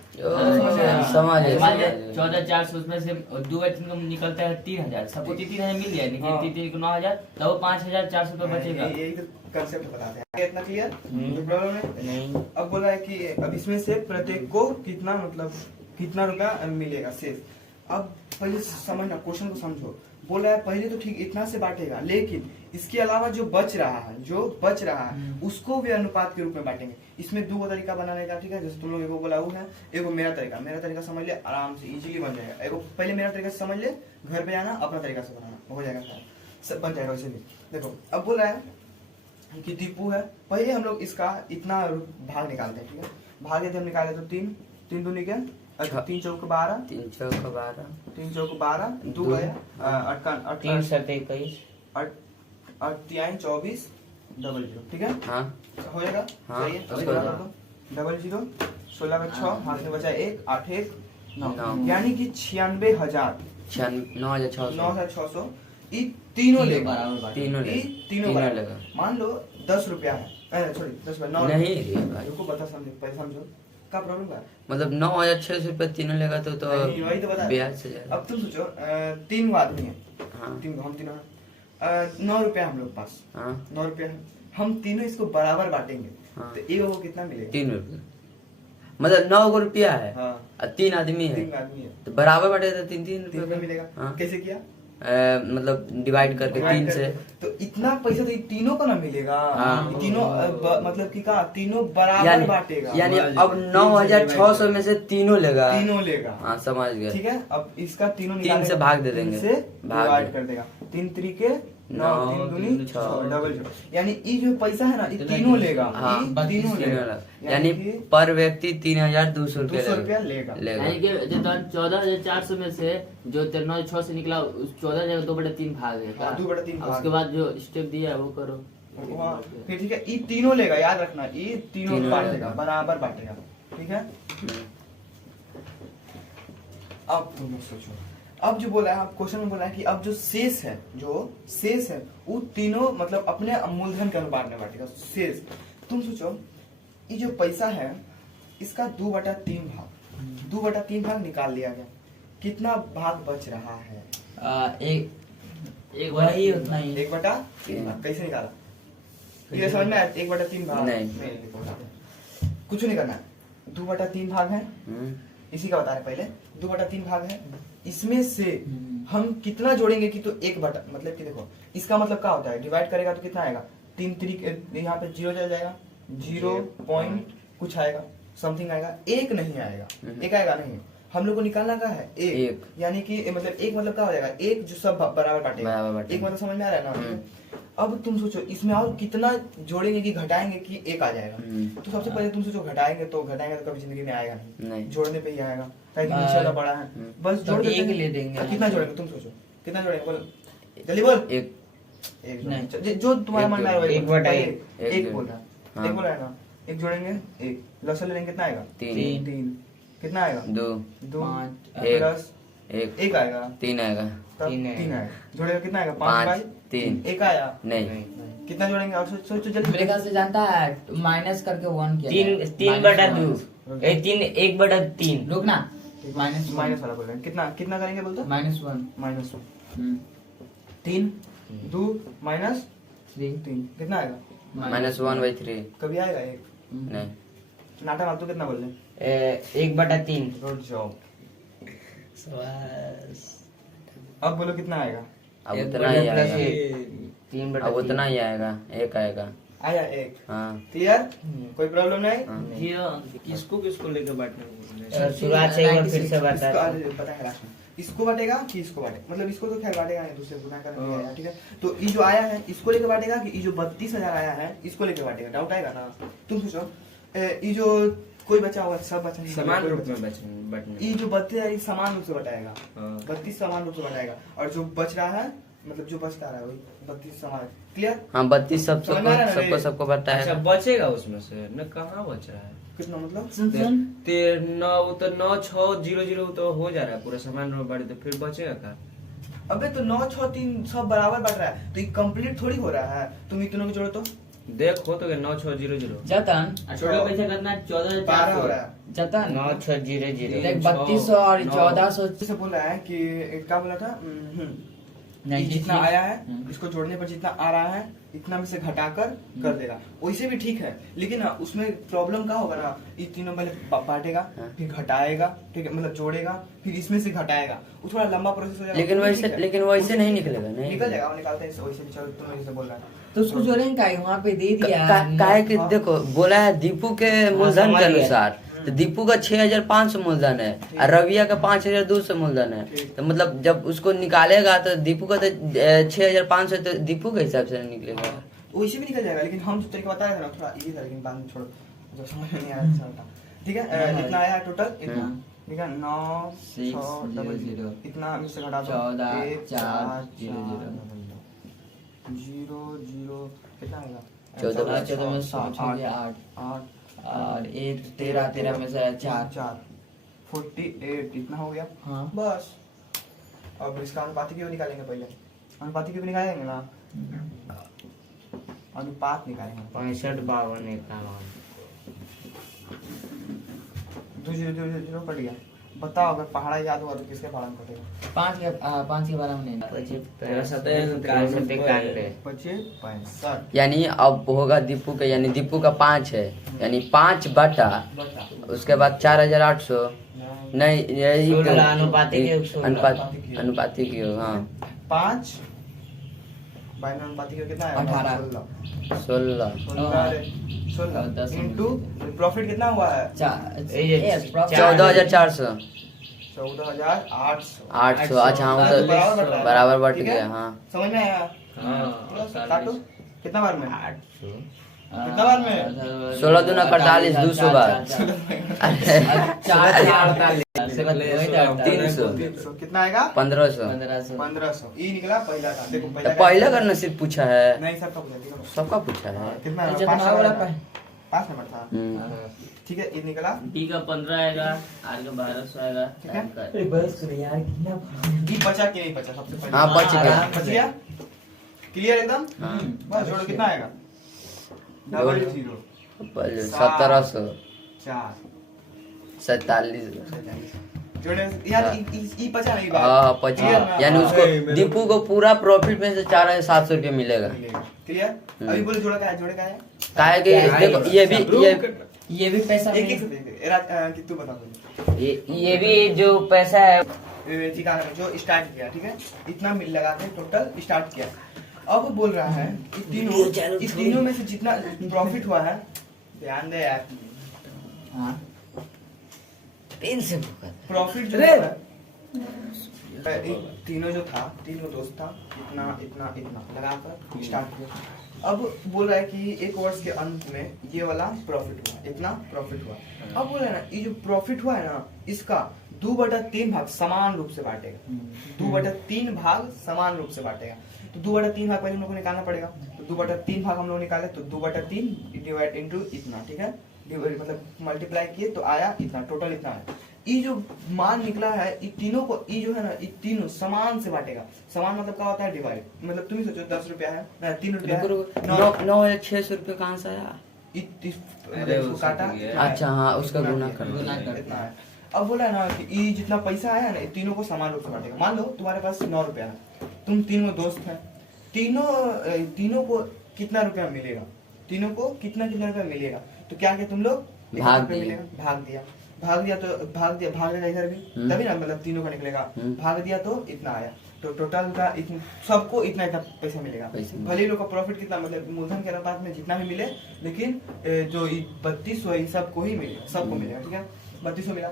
समझ मान लिया 14,400 उसमें से 2/3 का निकलता है 3,000, सबको 3,000 मिल गया, लेकिन 3 को 9,000, तो वो 5,400 रुपये बचेगा। यही तो कंसेप्ट बताते हैं। इतना क्लियर? कोई प्रॉब्लम नहीं? अब बोला है कि अब इसमें से प्रत्येक को कितना मतलब कितना रुपया मिलेगा शेष। अब पहले समझना, क्वेश्चन को समझो। बोला है पहले तो ठीक इतना से बांटेगा, लेकिन इसके अलावा जो बच रहा है उसको भी अनुपात के रूप में बांटेंगे। इसमें दो तरीका बनाने का, ठीक है। जैसे तुम लोग एगो बोला वो है, एगो मेरा तरीका समझ ले, आराम से इजीली बन जाएगा। एगो पहले मेरा तरीका समझ ले, घर पे आना अपना तरीका से बनाना, हो जाएगा सब बन जाएगा। वैसे भी देखो, अब बोला है कि दीपू है, पहले हम लोग इसका इतना भाग निकालते हैं, ठीक है। भाग यदि हम निकाले तो 3 दूनी के 3 चौक 12, 3 चौक 12, 3 चौक 12, 2 है 3 7 21, 8 24 00, ठीक है। हाँ हो जाएगा, हाँ, सही है। उसको 00 16 में 6 हाथ में बचा 1 8 1 9, 9, यानी कि 96,000 9,600 ये तीनों लेगा, तीनों ये लेगा, तीनों तीनों बराबर। लेगा। मान लो 10 रुपया है, सॉरी 10 रुपया 9 नहीं रे भाई, रुको बता, समझो पहले समझो क्या प्रॉब्लम है। मतलब 9,600 रुपये तीनों लेगा तो नहीं, वही तो बता। ब्याज से जाएगा। अब तुम सोचो 3 आदमी है, हाँ हम तीनों 9 रुपया हम लोग पास, हाँ 9 रुपया है, हम तीनों इसको बराबर बांटेंगे, हाँ। तो एक को कितना मिलेगा? 3 रुपये, मतलब 9 रुपया है हाँ, और 3 आदमी है, 3 आदमी है, तो बराबर बांटेगा तो 3 3 रुपया मिलेगा। हाँ। कैसे किया? मतलब डिवाइड करके 3 से, तो इतना पैसा तो ये तीनों को ना मिलेगा। हाँ। ये तीनों मतलब कि कहा तीनों बराबर बांटेगा, यानी अब 9,600 में से तीनों लेगा, तीनों लेगा। हाँ समझ गए। ठीक है, अब इसका तीनों 3 से भाग दे देंगे, से भाग डिवाइड दे। कर देगा। 3 तरीके 9, 3 दूनी 6, 6, डबल 0, यानी ये जो पैसा है ना, ये तीनों लेगा। हाँ, ये तीनों लेगा, यानी पर व्यक्ति 3,200 200 रुपया रुपया लेगा। यानी कि जो 14,400 में से जो 13,600 से निकला, उस 14 जगह 2/3 भाग है क्या? हाँ, 2/3 और भाग। उसके बाद जो स्टेप दिया है वो करो। हाँ, फिर ठीक है, ये तीनों लेगा, याद रखना, ये तीनों तीनों बांटेगा, लेगा। बराबर बांटेगा, ठीक है। अब तुम लोग सोचो, अब जो बोला है, अब क्वेश्चन में बोला है कि अब जो शेष है वो तीनों मतलब अपने मूलधन के अनुपात में बांटेगा शेष। तुम सोचो, ये जो पैसा है इसका 2/3 भाग निकाल लिया गया, कितना भाग बच रहा है? एक वही उतना ही 1/3 भाग। कैसे निकाला? ये समझ में आया? 1/3 भाग नहीं। कुछ नहीं करना है, 2/3 भाग है, हम्म, इसी का बता रहे पहले। 2/3 भाग है, इसमें से हम कितना जोड़ेंगे कि तो 1/, मतलब कि देखो इसका मतलब क्या होता है, डिवाइड करेगा तो कितना आएगा? 3 तरीके, यहाँ पे 0 चल जाएगा, 0 पॉइंट कुछ आएगा, समथिंग आएगा, 1 नहीं आएगा, 1 आएगा नहीं। हम लोग को निकालना क्या है? 1, यानी कि मतलब 1 मतलब क्या हो जाएगा? 1 जो सब बराबर बांटेगा, 1 मतलब समझ में आ रहा है ना। अब तुम सोचो इसमें और कितना जोड़ेंगे कि घटाएंगे कि 1 आ जाएगा। तो सबसे पहले तुम सोचो, घटाएंगे तो कभी जिंदगी में आएगा नहीं, जोड़ने पे ही आएगा, ताकि नीचे वाला बड़ा है, बस जोड़ देते हैं। ले देंगे। कितना जोड़ेंगे? तुम सोचो कितना जोड़ेंगे, बोल जल्दी बोल। 1 नहीं, जो तुम्हारा मन में आया वही बोल। 1 बोल रहा है, 1 बोल रहा है ना, 1 जोड़ेंगे, 1 लसन ले लेंगे, कितना आएगा? 3 कितना आएगा? 2 2 एक। प्लस 1 आएगा, 3 आएगा, तब 3 आएगा, जोड़ेगा कितना आएगा? 5 5 3 1 आया नहीं, कितना जोड़ेंगे? और सोचो जल्दी। मेरे ख्याल से जानता है माइनस करके 1 किया 3/2 1/3 रुक ना, माइनस माइनस वाला बोल रहे हैं, कितना करेंगे बोलते? -1 -1 3 2 माइनस 3 कितना आएगा? -1/3 कभी आएगा 1? नहीं, नाटा मार, तू कितना बोल रहे? 1/3 गुड जॉब। अब बोलो कितना आएगा? अब उतना ही आएगा, 3/3 अब उतना ही आएगा, 1 आएगा। आया 1, हाँ क्लियर? कोई प्रॉब्लम नहीं? किसको किसको लेकर बांटना? शुरुआत से एक बार फिर से बता। पता है लास्ट में इसको बांटेगा कि इसको बांटेगा, मतलब इसको तो खैर बांटेगा नहीं, दूसरे गुना करेंगे, ठीक है। तो ये जो आया है इसको लेके बांटेगा कि ये जो 32,000 आया है इसको लेके बांटेगा? डाउट आएगा ना। तुम सोचो, ये जो कोई बचा होगा, सब बचा नहीं, समान रूप में बांटना। ये जो 32,000 समान रूप से बटाएगा, हाँ। 32 समान रूप से बटाएगा, और जो बच रहा है मतलब जो बचता रहा है वही 32 समान। क्लियर? हाँ 32 समझ में आ रहा है ना? सबको अच्छा बताएगा। बचेगा उसमें से न, कहाँ बच रहा है? कितना मतलब सुन सुन 9,6,0,0 तो हो जा रहा है पूरा सामान बाड़ी, तो फिर बचेगा क्या? अबे तो 9 6 3 सब बराबर बढ़ रहा है, तो ये कंप्लीट थोड़ी हो रहा है। तुम इतनों को जोड़ो तो देखो तो 9,6,0,0 जतन टोटल पैसा कितना? 12 हो 14,400। रहा है। जतन 9600 देख 3200 और 1400 जैसे बोल रहा है कि क्या बोला था, ये 93 जितना आया है इसको जोड़ने पर जितना आ रहा है इतना में से घटाकर कर देगा, वैसे भी ठीक है। लेकिन ना उसमें प्रॉब्लम क्या होगा ना, ये तीनों पहले बांटेगा, फिर घटाएगा, ठीक है, मतलब जोड़ेगा, फिर इसमें से घटाएगा, वो थोड़ा लंबा प्रोसेस हो जाएगा। लेकिन ठीक वैसे है। लेकिन वैसे नहीं निकलेगा, नहीं निकल जाएगा, वो निकालते हैं वैसे भी। चलो तुम जैसे बोल रहा है तो उसको जोड़ेंगे का वहाँ पे दे दिया काहे कि देखो बोला है दीपू के मूलधन समझ के गया। अनुसार, तो दीपू का 6500 मूलधन है और रविया का 5200 मूलधन है। ठीक। तो मतलब जब उसको निकालेगा तो दीपू का तो 6500, तो दीपू के हिसाब से निकलेगा। वैसे भी निकल जाएगा। लेकिन हम जो तरीका बता रहे थे ना थोड़ा इजी था, लेकिन बाद में छोड़ो, जब समझ में नहीं आया था था। ठीक है, इतना आया टोटल इतना, ठीक है, 9 6 600 इतना में से घटा दो 14 1 4 4 0 0 कितना आएगा 14 14 में 7 8 8 और 1 13 में से 4 4 48 इतना हो गया। हाँ बस अब इसका अनुपाती क्यों निकालेंगे, पहले अनुपाती क्यों निकालेंगे ना, अनुपात निकालेंगे। 65 52 51 दो zero zero zero zero cut गया। बताओ अगर पहाड़ा याद होगा तो किसके पहाड़ा में कटेगा? 5 के बारे में नहीं 91 बचे 65। यानी अब होगा दीपू का, यानी दीपू का 5 है, यानी 5 बटा उसके बाद 4800 नहीं, यही 16 अनुपातिक अनुपातिक योग, हाँ 5 बाई में अनुपाती का कितना है? 18 16 16 10 इनटू प्रॉफिट कितना हुआ है? 14,400 14,800 800। अच्छा हाँ, तो बराबर मतलब बट रहा है। बराबर बट ठीक है? गया, हाँ। समझ में आया? हाँ काटो कितना बार में? कितना बार में? 16 दूना 48 200 बार 300 300 कितना आएगा? 1500 1500। ये निकला पहला था। देखो तो पहले का नसीब पूछा है, नहीं सबका पूछा, ठीक है। सबका पूछा है। कितना अच्छा, नंबर? कितना वाला 5 नंबर था। हम्म। ठीक है, ये निकला। डी का 15 आएगा, आर का 1200 आएगा। ठीक है। बस यार कितना ये बचा कि नहीं बचा सबसे पहले? हाँ, बच गया। बच गया, क्लियर एकदम। हाँ। बस जोड़ो कितना आएगा? डबल जीरो 1700 4 47 जोड़े यार ये बचा नहीं बात। हाँ 25, Clear ना? यानी उसको दीपू को पूरा प्रॉफिट में से 4700 रुपये मिलेगा। क्लियर। अभी बोलो जोड़ा क्या है? जोड़े क्या है? काहे कि देखो ये भी पैसा एक एक से देख कि तू बता बोलो। ये भी जो पैसा है ठीक है, जो स्टार्ट किया, ठीक है, इतना मिल लगा के टोटल स्टार्ट किया। अब बोल रहा है इस तीनों में से जितना प्रॉफिट हुआ है, ध्यान दे यार, हाँ पेन से प्रॉफिट जो है तीनों जो था, तीनों दोस्त था, इतना इतना इतना लगाकर स्टार्ट किया। अब बोल रहा है कि एक वर्ष के अंत में ये वाला प्रॉफिट हुआ, इतना प्रॉफिट हुआ। अब बोल रहा है ना, ये जो प्रॉफिट हुआ है ना, इसका 2/3 भाग समान रूप से बांटेगा। 2/3 भाग समान रूप से बांटेगा। तो 2/3 भाग पहले हम लोग को निकालना पड़ेगा। तो 2/3 भाग हम लोग निकाले तो 2/3 डिवाइड इनटू इतना, ठीक है, मतलब मल्टीप्लाई किए तो आया इतना, टोटल इतना है। ये जो मान निकला है, ये तीनों को, ये जो है ना, ये तीनों समान से बांटेगा। समान मतलब क्या होता है? डिवाइड। मतलब तुम ही सोचो 10 रुपया है, 3 रुपया है, 9,600 रुपये कहाँ से आया? इसको काटा, अच्छा हाँ, उसका गुना कर गुना दो। कर। इतना है। अब बोला ना कि ये जितना पैसा आया ना, ये तीनों को समान रूप से बांटेगा। मान लो तुम्हारे पास 9 रुपया है, तुम तीनों दोस्त हैं, तीनों को कितना रुपया मिलेगा? तीनों को कितना कितना रुपया मिलेगा? तो क्या किया तुम लोग? भाग रुपया दिए। मिलेगा, भाग दिया तो भाग देगा इधर भी, तभी ना, मतलब तीनों का निकलेगा। भाग दिया तो इतना आया, तो टोटल का सबको इतना इतना पैसा मिलेगा। भले ही लोग का प्रॉफिट कितना, मतलब मूलधन के अनुपात में जितना भी मिले, लेकिन जो 3200 है सबको ही मिलेगा, सबको मिलेगा, ठीक है, 3200 मिला।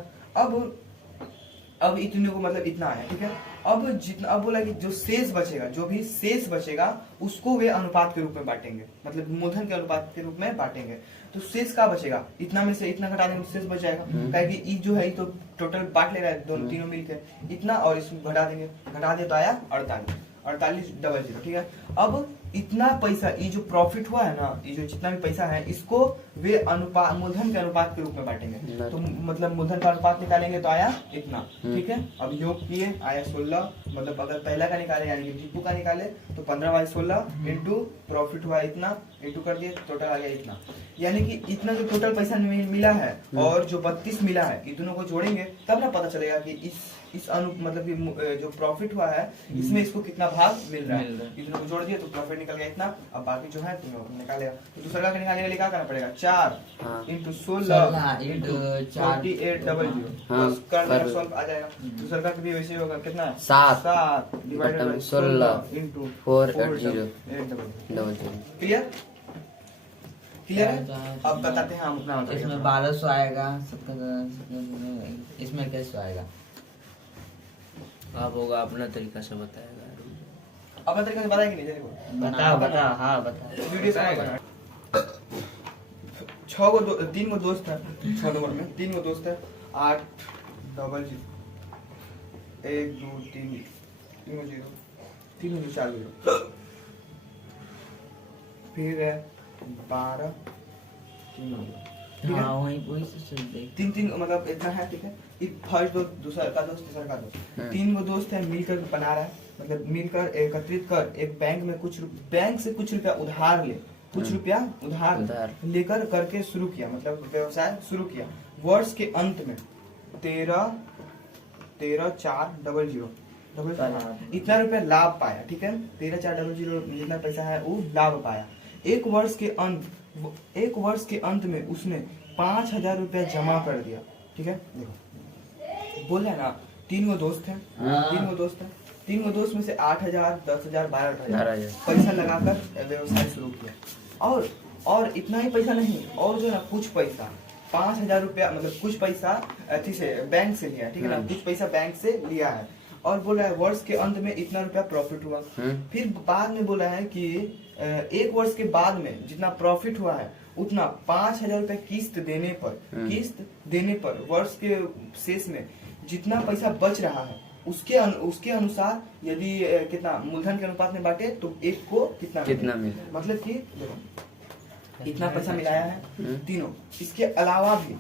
अब इतने को मतलब इतना आया, ठीक है। अब जितना, अब बोला कि जो शेष बचेगा, जो भी शेष बचेगा उसको वे अनुपात के रूप में बांटेंगे, मतलब मूलधन के अनुपात के रूप में बांटेंगे। तो शेष का बचेगा, इतना में से इतना घटा देंगे तो शेष बच जाएगा। क्या कि ई जो है तो टोटल बांट ले रहा है, दोनों तीनों मिलकर इतना, और इसमें घटा देंगे, घटा दे तो आया 48। 4800, ठीक है। अब इतना पैसा, ये जो प्रॉफिट हुआ है ना, ये जो जितना भी पैसा है, इसको वे अनुपात, मूलधन के अनुपात के रूप में बांटेंगे। तो मतलब मूलधन का अनुपात निकालेंगे तो आया इतना, ठीक है। अब योग किए आया 16, मतलब अगर पहला का निकाले यानी कि दीपू का निकाले तो 15/16 इंटू प्रॉफिट हुआ इतना, इंटू कर दिए, टोटल आ गया इतना। यानी कि इतना जो टोटल पैसा मिला है और जो 32 मिला है, ये दोनों को जोड़ेंगे तब ना पता चलेगा कि इस मतलब कि जो प्रॉफिट हुआ है इसमें इसको कितना भाग मिल रहा है। इन दोनों को जोड़ दिए तो प्रॉफिट निकल गया इतना। अब बाकी जो है तुम निकालेगा, तो दूसरा का निकालने के लिए क्या करना पड़ेगा, 4 इंटू 16 इंटू 4800 कर देना, सॉल्व आ जाएगा। दूसरा का भी वैसे होगा, कितना 7 divided by 16 into 4800। Clear clear है। अब बताते हैं हम अपना मतलब इसमें 1200 आएगा, इसमें कैसे आएगा? आप होगा अपना तरीका से बताएगा। अपना तरीका से बताएंगे नहीं, जल्दी बताओ। हाँ बताओ। वीडियो से आएगा। 3 गो दोस्त है, 6 नंबर में 3 गो दोस्त है, 8 डबल 0 1 2 3 3 गो 0 3 गो 4 0, फिर है 12 3 गो, ठीक है। हाँ वही से देख। 3 मतलब इतना है, ठीक है। फर्स्ट दोस्त, दूसरा का दोस्त, तीसरा का दोस्त, 3 गो दोस्त है मिलकर बना रहा है, मतलब मिलकर एकत्रित कर एक बैंक में बैंक से कुछ रुपया उधार ले, कुछ रुपया उधार लेकर करके शुरू किया, मतलब व्यवसाय शुरू किया। वर्ष के अंत में 13,400 इतना रुपया लाभ पाया, ठीक है। 13,400 जितना पैसा है वो लाभ पाया। एक वर्ष के अंत में उसने 5,000 रुपया जमा कर दिया, ठीक है। देखो बोल है ना, 3 गो दोस्त है, 3 गो दोस्त है, 3 गो दोस्त में से 8,000 10,000 12,000 पैसा लगाकर व्यवसाय शुरू किया। और इतना ही पैसा नहीं, और जो है ना कुछ पैसा 5,000 रुपया, मतलब कुछ पैसा अथी से बैंक से लिया, ठीक है ना, कुछ पैसा बैंक से लिया है। और बोल रहा है वर्ष के अंत में इतना रुपया प्रॉफिट हुआ। फिर बाद में बोला है कि 1 वर्ष के बाद में जितना प्रॉफिट हुआ है उतना 5,000 रुपया किस्त देने पर वर्ष के शेष में जितना पैसा बच रहा है उसके अनुसार यदि कितना मूलधन के अनुपात में बांटे तो एक को कितना मिले। मतलब कि देखो इतना पैसा मिलाया है तीनों, इसके अलावा भी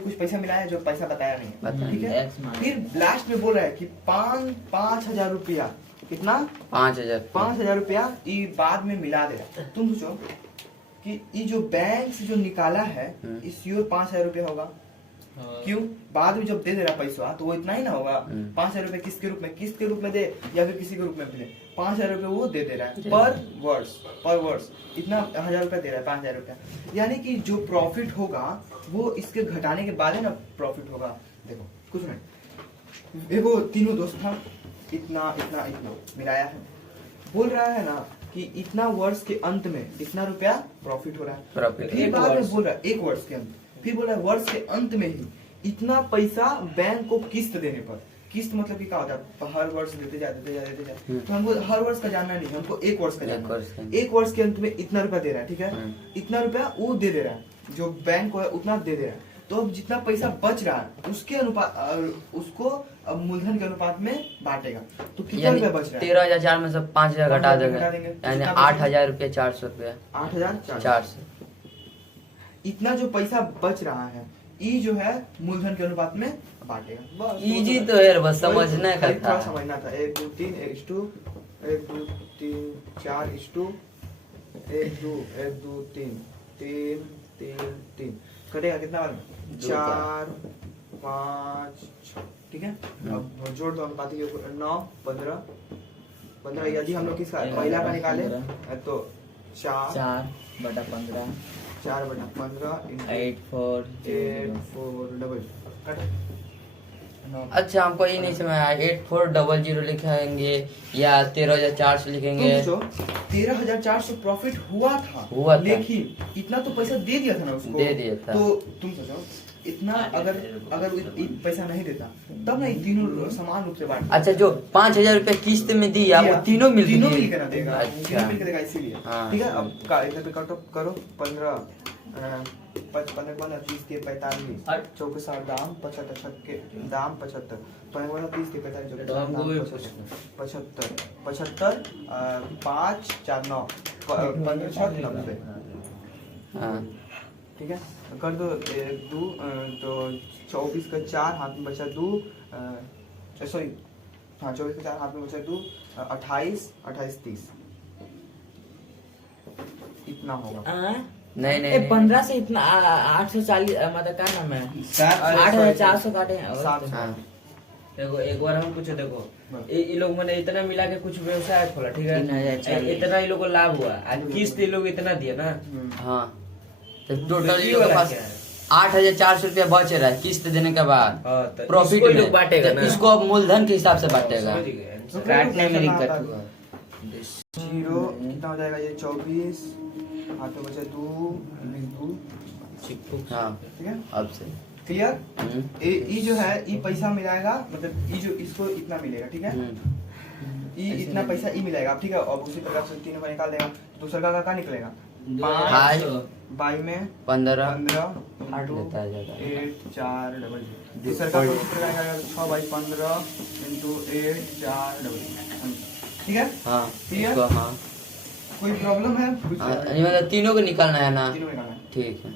कुछ पैसा मिलाया है जो पैसा बताया नहीं है, ठीक है। फिर लास्ट में बोल रहा है कि 5,000 रुपया, कितना 5,000 रुपया ये बाद में मिला देगा। तुम सोचो कि ये जो बैंक से जो निकाला है इस 5,000 रुपया होगा, क्यों बाद में जब दे दे रहा पैसा तो वो इतना ही ना होगा। 5,000 रुपए किसके रूप में दे या फिर किसी के रूप में दे, 5,000 रुपए वो दे रहा है पर वर्ष इतना 1,000 रुपया दे रहा है, 5,000 रुपया। यानी कि जो प्रॉफिट होगा वो इसके घटाने के बाद है ना प्रॉफिट होगा। देखो कुछ नहीं, देखो तीनों दोस्त था, इतना मिलाया है, बोल रहा है ना कि इतना वर्ष के अंत में इतना रुपया प्रॉफिट हो रहा है। फिर बाद में बोल रहा है 1 वर्ष के अंत, फिर बोला वर्ष के अंत में ही इतना पैसा बैंक को किस्त देने पर, किस्त मतलब कि क्या होता है, हर वर्ष देते जाते तो हमको हर वर्ष का जानना नहीं, हमको 1 वर्ष का जानना है। 1 वर्ष के अंत में इतना रुपया दे रहा है, ठीक है, इतना रुपया वो दे दे रहा है, जो बैंक को है उतना दे दे रहा है। तो अब जितना पैसा बच रहा है उसके अनुपात उसको मूलधन के अनुपात में बांटेगा। तो कितना रुपया बच रहा है, 13,000 में से 5,000 घटा देंगे, यानी 8,000 रुपया 400 रुपया, 8,400 इतना जो पैसा बच रहा है ये जो है मूलधन के अनुपात में बांटेगा। इजी तो है, बस समझना का थोड़ा समझना था। 1 2 3 1 2 1 2 3 4 1 2 1 2 3 3 3 3 कटेगा कितना बार में 4 5 6, ठीक है। अब जोड़ दो अनुपात 9 15 यदि हम लोग किसका पहला का निकाले तो 4/15 8 4 डबल। अच्छा हमको ये नहीं समझ आया, 8400 लिखेंगे या 13,400 लिखेंगे? 13,400 प्रॉफिट हुआ था, लेकिन इतना तो पैसा दे दिया था ना उसको, दे दिया था। तो तुम सोचो इतना अगर अगर पैसा नहीं देता तब ना ये तीनों समान रूप से बांट। अच्छा, जो 5,000 रुपया किस्त में दिया वो तीनों मिल के ना देगा। अच्छा। तीनों मिल के देगा इसीलिए। हाँ, ठीक है, अब इधर पे कटो करो 15 15 वाला 30 के 45 चौके 60 दाम 75 के दाम 75 15 वाला 30 के 45 चौके तो हमको भी 75 75 5 4 9 15 6 90। हाँ, ठीक है, कर दो 1 2 तो 24 का 4 हाथ में बचा 2 सॉरी हाँ 24 का 4 हाथ में बचा 2 28 28 30 इतना होगा। नहीं नहीं 15 से इतना 840 मतलब क्या नाम है 8,400 काटे हैं। 7 हाँ, देखो एक बार हम पूछे, देखो ये लोग मैंने इतना मिला के कुछ व्यवसाय खोला, ठीक है, 3,040 इतना ये लोग को लाभ हुआ, आज किस्त ये लोग इतना दिया ना, हाँ, तो टोटल ये ये लोग के वाला पास क्या है? 8,400 रुपया बच रहा है किस्त देने के बाद हाँ, तो प्रॉफिट इसको ये में। लोग बांटेगा तो ना। इसको अब मूलधन के हिसाब से बांटेगा। समझ गए? काटने में दिक्कत हुआ। 0 कितना हो जाएगा ये 24 हाथ में बचा 2 2 हाँ, ठीक है, अब से क्लियर। हम्म, ये जो है ये पैसा मिलाएगा, मतलब ये जो इसको इतना मिलेगा, ठीक है, हम्म, ये इतना पैसा ये मिलेगा, ठीक है। अब उसी प्रकार से तीनों का निकाल देगा, दूसरा का क्या निकलेगा 5 22 में 15 15 8 लेता है ज्यादा। 8 4 डबल दूसरा का उसी प्रकार का 6 बाई 15 इंटू 8 4 डबल, ठीक है। हाँ, Clear? इसको हाँ, कोई प्रॉब्लम है कुछ? हाँ, यानी मतलब तीनों को निकालना है ना। तीनों निकालना है। ठीक है,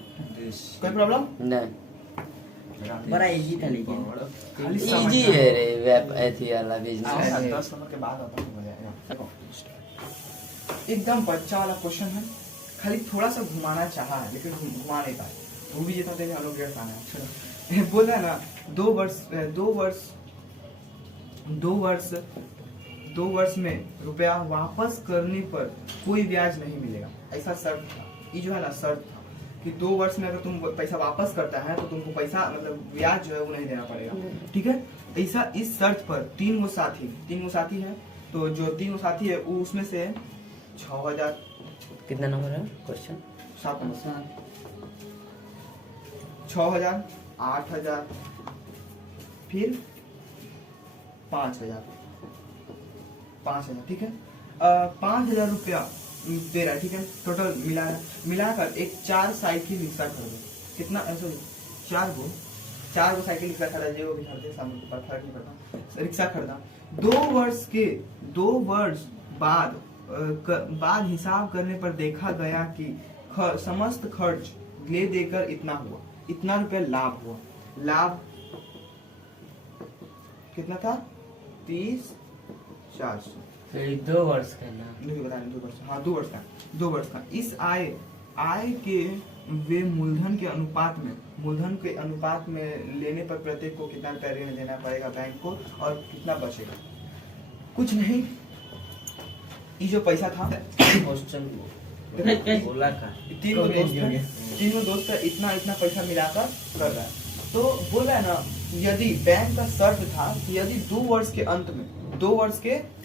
कोई प्रॉब्लम नहीं बड़ा इजी था लेकिन खाली इजी है रे वेब एथी वाला बिजनेस। 10 नंबर के बाद आता हो जाएगा। देखो, एकदम बच्चा वाला क्वेश्चन है, खाली थोड़ा सा घुमाना चाहा है लेकिन घुमा नहीं पाए, वो भी जितना देर हम लोग डेढ़ पाना है। चलो बोल रहा है ना 2 वर्ष में रुपया वापस करने पर कोई ब्याज नहीं मिलेगा, ऐसा शर्त था। ये जो है ना शर्त था कि 2 वर्ष में अगर तुम पैसा वापस करता है तो तुमको पैसा मतलब ब्याज जो है वो नहीं देना पड़ेगा, ठीक है। ऐसा इस शर्त पर 3 गो साथी है, तो जो 3 गो साथी है वो उसमें से 6,000 कितना नंबर है क्वेश्चन? 7 नंबर 6,000 8,000 फिर 5,000 ठीक है। 5,000 रुपया दे रहा है, ठीक है, टोटल मिलाकर एक 4 साइकिल रिक्शा खरीदो। कितना सॉरी 4 गो साइकिल रिक्शा खरीदा, जो भी खरीदे सामने पर फर्क नहीं पड़ता, रिक्शा खरीदा। 2 वर्ष बाद हिसाब करने पर देखा गया कि समस्त खर्च ले देकर इतना रुपया लाभ हुआ। लाभ कितना था 30,400। फिर 2 वर्ष का ना नहीं बता रहे 2 वर्ष, हाँ 2 वर्ष का। इस आय के वे मूलधन के अनुपात में लेने पर प्रत्येक को कितना रुपया ऋण देना पड़ेगा बैंक को और कितना बचेगा। कुछ नहीं, ये जो पैसा था क्वेश्चन बोला का 3 गो दोस्त है, इतना पैसा मिलाकर कर रहा है। तो बोल रहा है ना, यदि बैंक का शर्त था कि यदि 2 वर्ष के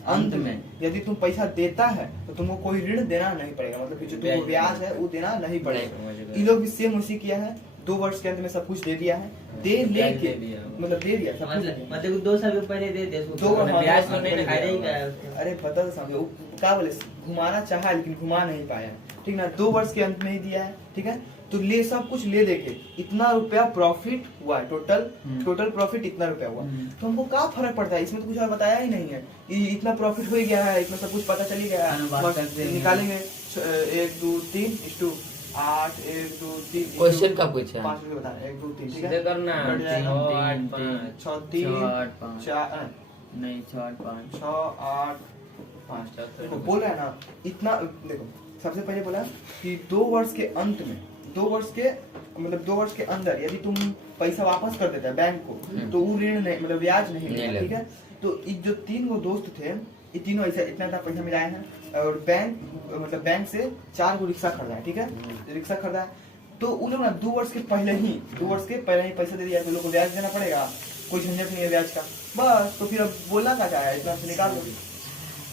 अंत में यदि तुम पैसा देता है तो तुमको कोई ऋण देना नहीं पड़ेगा, मतलब कि जो तुमको ब्याज है वो देना नहीं पड़ेगा। ये लोग भी सेम उसी किया है, 2 वर्ष के अंत में सब कुछ दे दिया है, दे दिया सब कुछ। मतलब 2 साल पहले दे दे उसको, 2 ब्याज तो नहीं खाई रही का। अरे पता तो समझो क्या बोले, घुमाना चाहा लेकिन घुमा नहीं पाया, ठीक ना। 2 वर्ष के अंत में ही दिया है, ठीक है। तो ले सब कुछ ले देके इतना रुपया प्रॉफिट हुआ है, टोटल प्रॉफिट इतना रुपया हुआ। तो हमको क्या फर्क पड़ता है, इसमें तो कुछ और बताया ही नहीं है। इतना प्रॉफिट हो गया है, इतना सब कुछ पता चल ही गया है, निकालेंगे 1 2 3 8 1 2 3 क्वेश्चन का पूछा 5 रुपये बता रहे 1 2 3, ठीक सीधे है। करना 6 8 5 6 3 4 नहीं 6 8 5 6 8 5 देखो बोल रहा है ना, इतना देखो सबसे पहले बोला कि 2 वर्ष के अंत में 2 वर्ष के अंदर यदि तुम पैसा वापस कर देता है बैंक को तो वो ऋण नहीं मतलब ब्याज नहीं मिलेगा, ठीक है। तो जो 3 गो दोस्त थे, ये तीनों ऐसा इतना पैसा मिलाए हैं और बैंक से 4 गो रिक्शा खरीदा है, ठीक है। रिक्शा खरीदा है तो उन लोग ना 2 वर्ष के पहले ही पैसा दे दिया, तो लोग को ब्याज देना पड़ेगा, कोई झंझट नहीं है ब्याज का, बस। तो फिर अब बोलना क्या है, इतना से निकाल दो।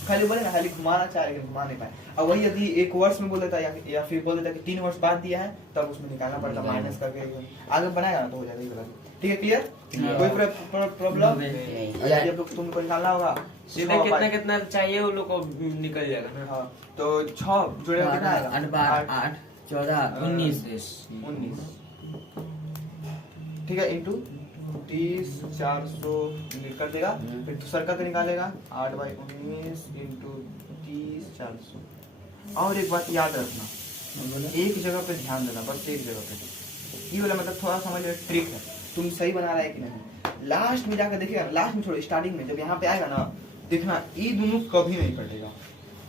खाली बोले ना, खाली घुमाना चाह रहे घुमा नहीं पाए। अब वही यदि 1 वर्ष में बोल देता या फिर बोल देता कि 3 वर्ष बाद दिया है, तब उसमें निकालना पड़ता माइनस करके, आगे बनाएगा ना तो हो जाएगा ये वाला। ठीक है, क्लियर? कोई प्रॉब्लम? जब लोग तुमको निकालना होगा सीधे कितना कितना चाहिए वो लोग को निकल जाएगा ना। हाँ, तो 6 जोड़ेगा कितना आएगा? 8 बार 8 14 19 19। ठीक है, इंटू 30 400 कर देगा। फिर दूसरा का निकालेगा 8/19 इंटू 30 400। और एक बात याद रखना, एक जगह पे ध्यान देना, बस एक जगह पे। ये वाला मतलब थोड़ा समझ लो ट्रिक है, तुम सही बना रहा है कि नहीं। लास्ट में जाकर देखिएगा, लास्ट में छोड़ो, स्टार्टिंग में जब यहाँ पे आएगा ना, देखना ये दोनों कभी नहीं कटेगा,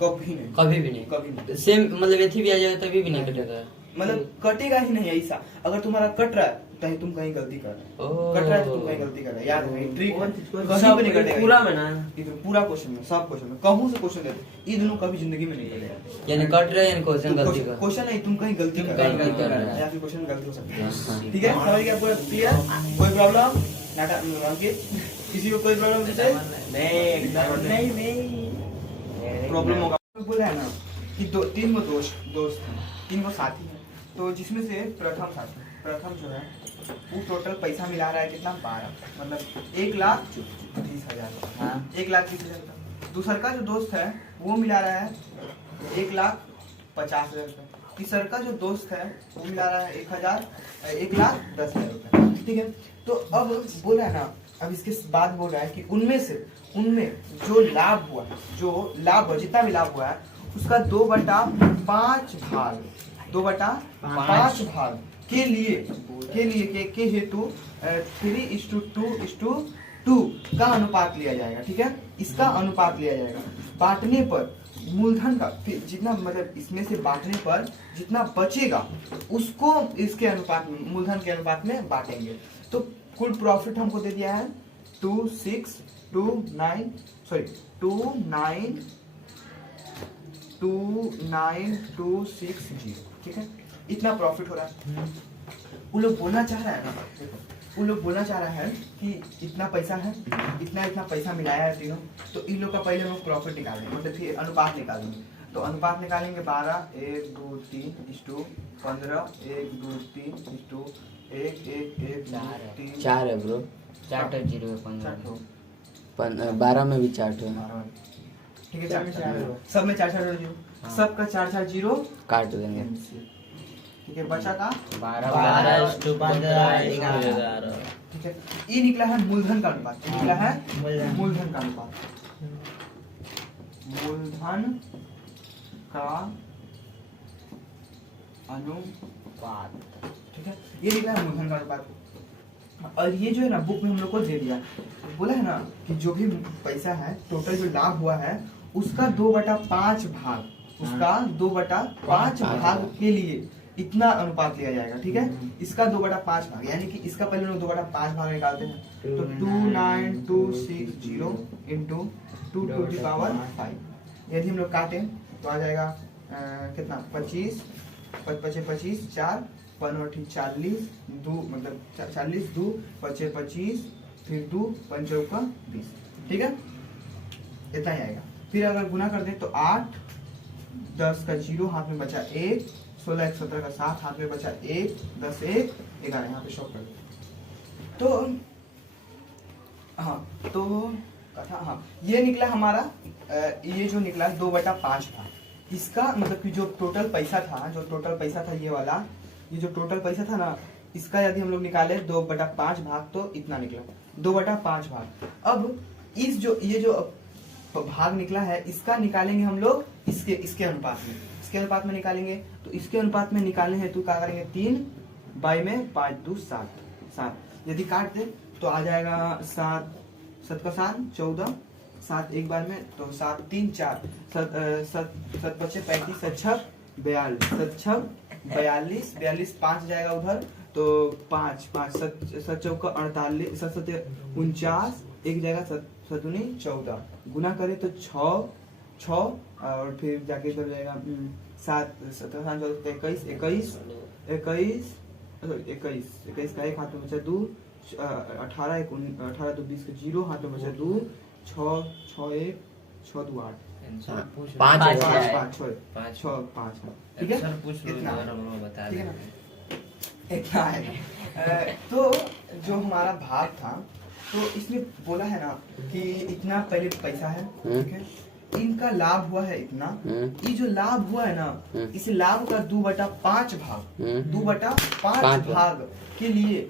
कभी नहीं, कभी भी नहीं, कभी नहीं। सेम मतलब एथी भी आ जाएगा तभी भी नहीं कटेगा, मतलब कटेगा ही नहीं ऐसा। अगर तुम्हारा कट रहा है तो तुम कहीं गलती कर रहे हो, कट रहा है तो तुम कहीं गलती कर रहे हो, याद रखना ट्रिक कहीं भी नहीं कटेगा। पूरा में ना, इधर पूरा क्वेश्चन में, सब क्वेश्चन में कहूं से क्वेश्चन देते, ये दोनों कभी जिंदगी में नहीं कटेगा। यानी कट रहे हैं क्वेश्चन गलती का, क्वेश्चन नहीं, तुम कहीं गलती कर कहीं गलती कर रहे रहे हो हो। या फिर क्वेश्चन गलती हो सकती है। ठीक है, समझ गया पूरा क्लियर? कोई प्रॉब्लम? नाटा अंकित, किसी को कोई प्रॉब्लम प्रॉब्लम होगा? बोला है ना कि 3 गो दोस्त हैं, 3 गो साथी हैं, तो जिसमें से प्रथम जो है वो टोटल पैसा मिला रहा है कितना? 12, मतलब 1,30,000। 1,30,000। दूसरा का जो दोस्त है वो मिला रहा है 1,50,000 रुपये। तीसरा का जो दोस्त है वो मिला रहा है 1,10,000 रुपये। ठीक है, तो अब बोला है ना, अब इसके बाद बोल रहा है कि उनमें जो लाभ हुआ है, जो लाभ जितना भी लाभ हुआ है उसका 2/5 भाग, 2/5 भाग के हेतु 3:2:2 का अनुपात लिया जाएगा। ठीक है, इसका अनुपात लिया जाएगा। बांटने पर मूलधन का फिर जितना, मतलब इसमें से बांटने पर जितना बचेगा उसको इसके अनुपात में, मूलधन के अनुपात में बांटेंगे। तो कुल प्रॉफिट हमको दे दिया है 29260। ठीक है, इतना प्रॉफिट हो रहा है। वो लोग बोलना चाह रहा है ना, वो लोग बोलना चाह रहा है कि इतना पैसा है, इतना पैसा मिलाया है तीनों, तो इन लोग का पहले हम लोग प्रॉफिट निकालेंगे, मतलब फिर अनुपात निकालेंगे। तो अनुपात निकालेंगे 12 1 2 3 15 1 2 3 1 1 1 3 4 है ब्रो, 4 तो 0 15 12 में भी 4 है। ठीक है, 4 सब में 4 0, सबका 4 0 काट देंगे। ठीक है, बचा का 12 ठीक है, ये निकला है मूलधन का अनुपात, निकला है मूलधन का अनुपात, मूलधन का अनुपात। ठीक है, ये निकला है मूलधन का अनुपात। और ये जो है ना बुक में हम लोग को दे दिया, बोला है ना कि जो भी पैसा है, टोटल जो लाभ हुआ है उसका 2/5 भाग, उसका 2/5 भाग के लिए इतना अनुपात लिया जाएगा। ठीक है, इसका 2/5 भाग, यानी कि इसका पहले लोग 2/5 भाग निकालते हैं, तो 29260 इंटू 2 to the power 5। यदि हम लोग काटें तो आ जाएगा कितना? 25 25 4 15 40 2, मतलब 40 2 25 25 फिर 2 5 20। ठीक है, इतना ही आएगा। फिर अगर गुना कर दें तो 8 10 का 0 हाथ में बचा 1, 16 1 17 का 7 हाथ में बचा 1, 10 1 11 यहाँ पे शॉर्ट कर दे। तो हाँ, तो कथा, हाँ ये निकला हमारा, ये जो निकला 2/5 था। इसका मतलब कि जो टोटल पैसा था ये वाला, ये जो टोटल पैसा था ना, इसका यदि हम लोग निकाले 2/5 भाग तो इतना निकला 2/5 भाग। अब इस जो ये जो भाग निकला है इसका निकालेंगे हम लोग इसके अनुपात में निकालेंगे। तो इसके अनुपात में निकालने हेतु क्या करेंगे? 3 बाई में 5 2 7। यदि काट दे तो आ जाएगा 7 7 का 7 14, 7 एक बार में, तो 7 3 4 7 बचे 35 7 6 42 42 5 जाएगा उधर, तो 5 5 7 चौका 48 7 7 49, एक जाएगा 7 दूनी 14, गुना करे तो 6 और फिर जाके इधर जाएगा 7 7 21 का एक हाथ में बचा 2, 18 2 20 का 0 हाथ में बचा 2, 6 6 1 6 2 8 आंसर हाँ, पूछ लो। 5,000। पाँच पाँच छः पाँच। छः पाँच है, ठीक है। सर पूछ लो इतना अगर हम लोग बता ठीक है दें। इतना है। तो जो हमारा भाग था, तो इसमें बोला है ना कि इतना पहले पैसा है, ठीक है, इनका लाभ हुआ है इतना। ये जो लाभ हुआ है ना, इस लाभ का 2/5 भाग, 2/5 भाग के लिए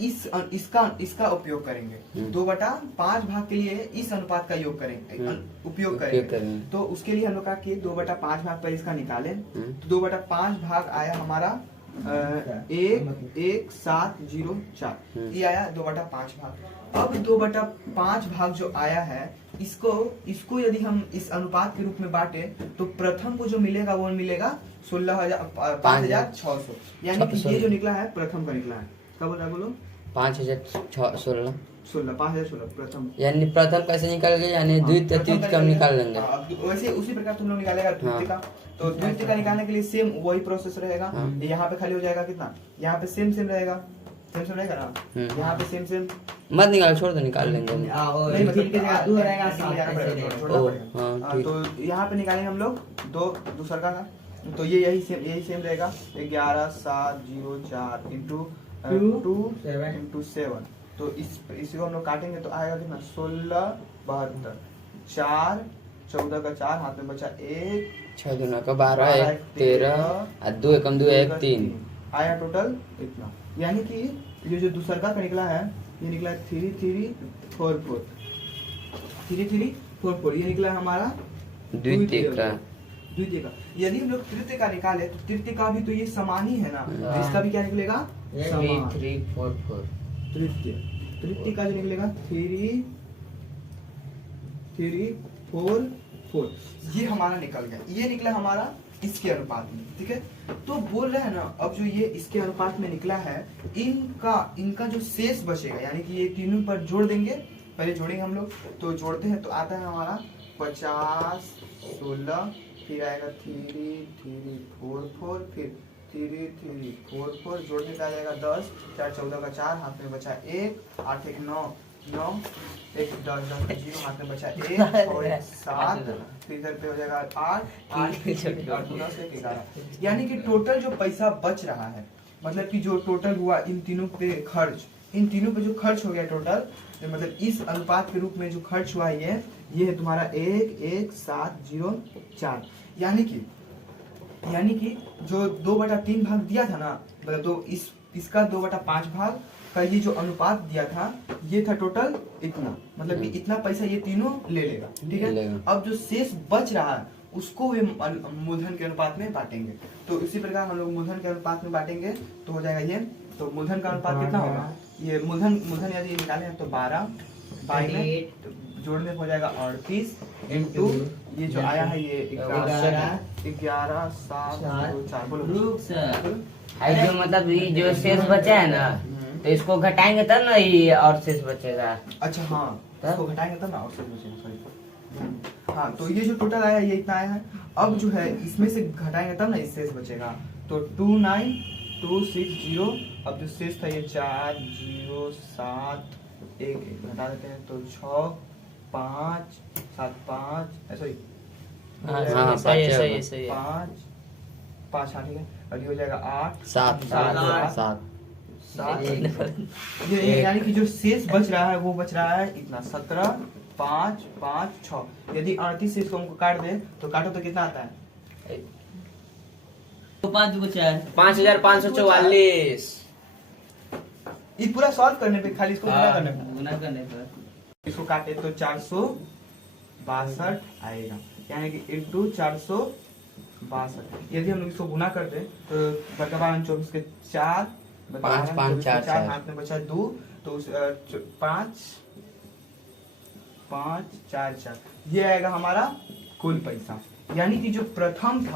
इसका उपयोग करेंगे। 2/5 भाग के लिए इस अनुपात का योग करेंगे, उपयोग करेंगे। तो उसके लिए हम लोग कहा कि 2/5 भाग पर इसका निकालें। तो 2/5 भाग आया हमारा 1,1704, ये आया 2/5 भाग। अब 2/5 भाग जो आया है, इसको यदि हम इस अनुपात के रूप में बांटे तो प्रथम को जो मिलेगा वो मिलेगा 5,600, यानी कि ये जो निकला है प्रथम का निकला है। क्या बोल रहा है, बोलो। 5,016 5,016 प्रथम। यानी प्रथम कैसे निकल गए, यानी द्वितीय तृतीय का निकाल लेंगे। हाँ, वैसे उसी प्रकार तुम लोग निकालेगा द्वितीय का। तो द्वितीय का निकालने के लिए सेम वही प्रोसेस रहेगा। यहाँ पे खाली हो जाएगा कितना, यहाँ पे सेम रहेगा, सेम रहेगा ना, यहाँ पे सेम मत निकाल, छोड़ दो, निकाल लेंगे। नहीं, मतलब की जगह 2 रहेगा, ऐसे 7 जाना ऐसे पड़ेगा, रहेगा। छोड़ना ओ, पड़ेगा। हाँ, ठीक। तो यहाँ पे निकालेंगे हम लोग दूसरा का। तो ये यही सेम रहेगा, 11,704 इंटू 7 तो इसको हम लोग काटेंगे तो आएगा कितना, 1672, 4 14 का 4 हाथ में बचा 1, 6 दूना का 12, 1 13 और 2 एकम 2 1 3 आया टोटल इतना। यानी कि ये जो दूसरा का निकला है, ये निकला 3344, 3344, ये निकला हमारा द्वितीय का। द्वितीय का। यदि हम लोग तृतीय का निकाले तो तृतीय का भी तो ये समान ही है ना, तो इसका भी क्या निकलेगा, समान। 3,344 तृतीय का जो निकलेगा 3,344, ये हमारा निकल गया। ये निकला हमारा इसके अनुपात में, ठीक है। तो बोल रहे हैं ना, अब जो ये इसके अनुपात में निकला है, इनका जो शेष बचेगा, यानी कि ये तीनों पर जोड़ देंगे। पहले जोड़ेंगे हम लोग, तो जोड़ते हैं तो आता है हमारा 50, 16, फिर आएगा 3,344, फिर 3,344, जोड़ने का आ जाएगा 10, 4 14 का 4 हाथ में बचा 1, 8 1 9 9, 1 10 10 का 0 हाथ में बचा 1, 6 1 7, फिर इधर पे हो जाएगा 8 8 10 1 11। यानी कि टोटल जो पैसा बच रहा है, मतलब कि जो टोटल हुआ इन तीनों पे खर्च, इन तीनों पे जो खर्च हो गया टोटल, मतलब इस अनुपात के रूप में जो खर्च हुआ है, ये है तुम्हारा 1,1704। यानी कि जो 2/3 भाग दिया था ना, मतलब तो इसका 2/5 भाग का ये जो अनुपात दिया था, ये था टोटल इतना, मतलब कि इतना पैसा ये तीनों ले लेगा, ठीक है। अब जो शेष बच रहा है उसको वे मूलधन के अनुपात में बांटेंगे। तो इसी प्रकार हम लोग मूलधन के अनुपात में बांटेंगे तो हो जाएगा ये। तो मूलधन का अनुपात कितना होगा, ये मूलधन यदि निकाले हैं तो 12 में जोड़ने हो जाएगा 38 इंटू ये जो आया है ये 11,704। बोलो जो मतलब ये जो शेष बचा है ना, तो इसको घटाएंगे तब ना ये और शेष बचेगा। अच्छा हाँ, इसको घटाएंगे तब ना और शेष बचेगा, सॉरी। हाँ, तो ये जो टोटल आया ये इतना आया है। अब जो है इसमें से घटाएंगे तब ना इस शेष बचेगा, तो 29,260। अब जो शेष था ये 4 0 7 1 घटा देते हैं तो 6 5 7 5 सॉरी 5 5 हाँ ठीक है। और ये हो जाएगा 8 7 ये यानी कि जो शेष बच रहा है वो बच रहा है इतना 17 5 5 6। यदि 38 से इसको हमको काट दे तो काटो तो कितना आता है, 5 2 4 5,544। ये पूरा सॉल्व करने पे खाली इसको गुणा करने पे, गुना करने पर इसको काटे तो 462 आएगा, यानी कि इंटू 462। यदि हम लोग इसको गुना कर दे तो बटा 24 के 4 5 5 4 4 हाथ में बचा 2 तो 5 5 4 4 ये आएगा हमारा कुल पैसा। यानी कि जो प्रथम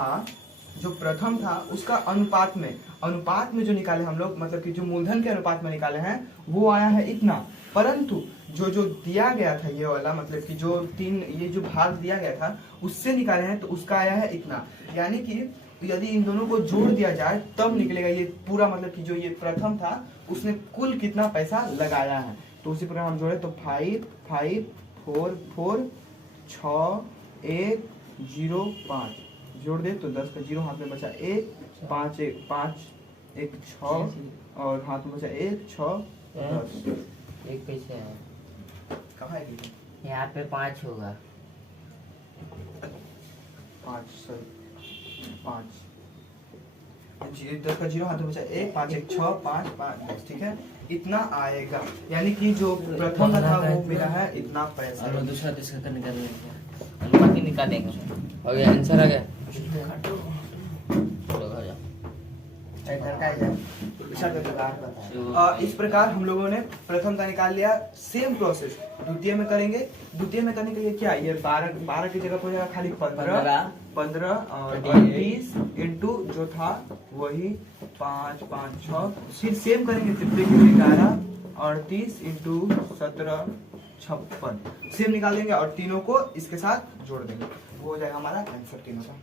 था उसका अनुपात में जो निकाले हम लोग, मतलब कि जो मूलधन के अनुपात में निकाले हैं वो आया है इतना, परंतु जो दिया गया था ये वाला, मतलब कि जो ये जो भाग दिया गया था उससे निकाले हैं तो उसका आया है इतना। यानी कि यदि इन दोनों को जोड़ दिया जाए तब निकलेगा ये पूरा, मतलब कि जो ये प्रथम था उसने कुल कितना पैसा लगाया है। तो उसी प्रकार हम जोड़े तो 5 5 4 4 6 1 0 5 जोड़ दे तो 10 का 0 हाथ में बचा 1 5 1 6 और हाथ में बचा 1 6 10। एक कैसे है? कहाँ है ये? यहाँ पे 5 होगा। 5 सॉरी 5 10 का 0 हाथ में बचा 1 5 1 6 5 5 10। ठीक है, इतना आएगा। यानी कि जो प्रथम था वो मेरा है इतना पैसा। और दूसरा तीसरा का निकाल लेंगे। अनुपाती निकालेंगे। हो गया, आंसर आ गया। चलो घर जाओ। इस प्रकार हम लोगों ने प्रथम का निकाल लिया। सेम प्रोसेस द्वितीय में करेंगे। द्वितीय में करने के लिए क्या, ये 12 की जगह पर हो जाएगा खाली 15 और 20 इंटू जो था वही 5 5 6। फिर सेम करेंगे तृतीय के लिए 11 और 30 इंटू 17 56। सेम निकाल देंगे और तीनों को इसके साथ जोड़ देंगे, वो हो जाएगा हमारा आंसर तीनों का।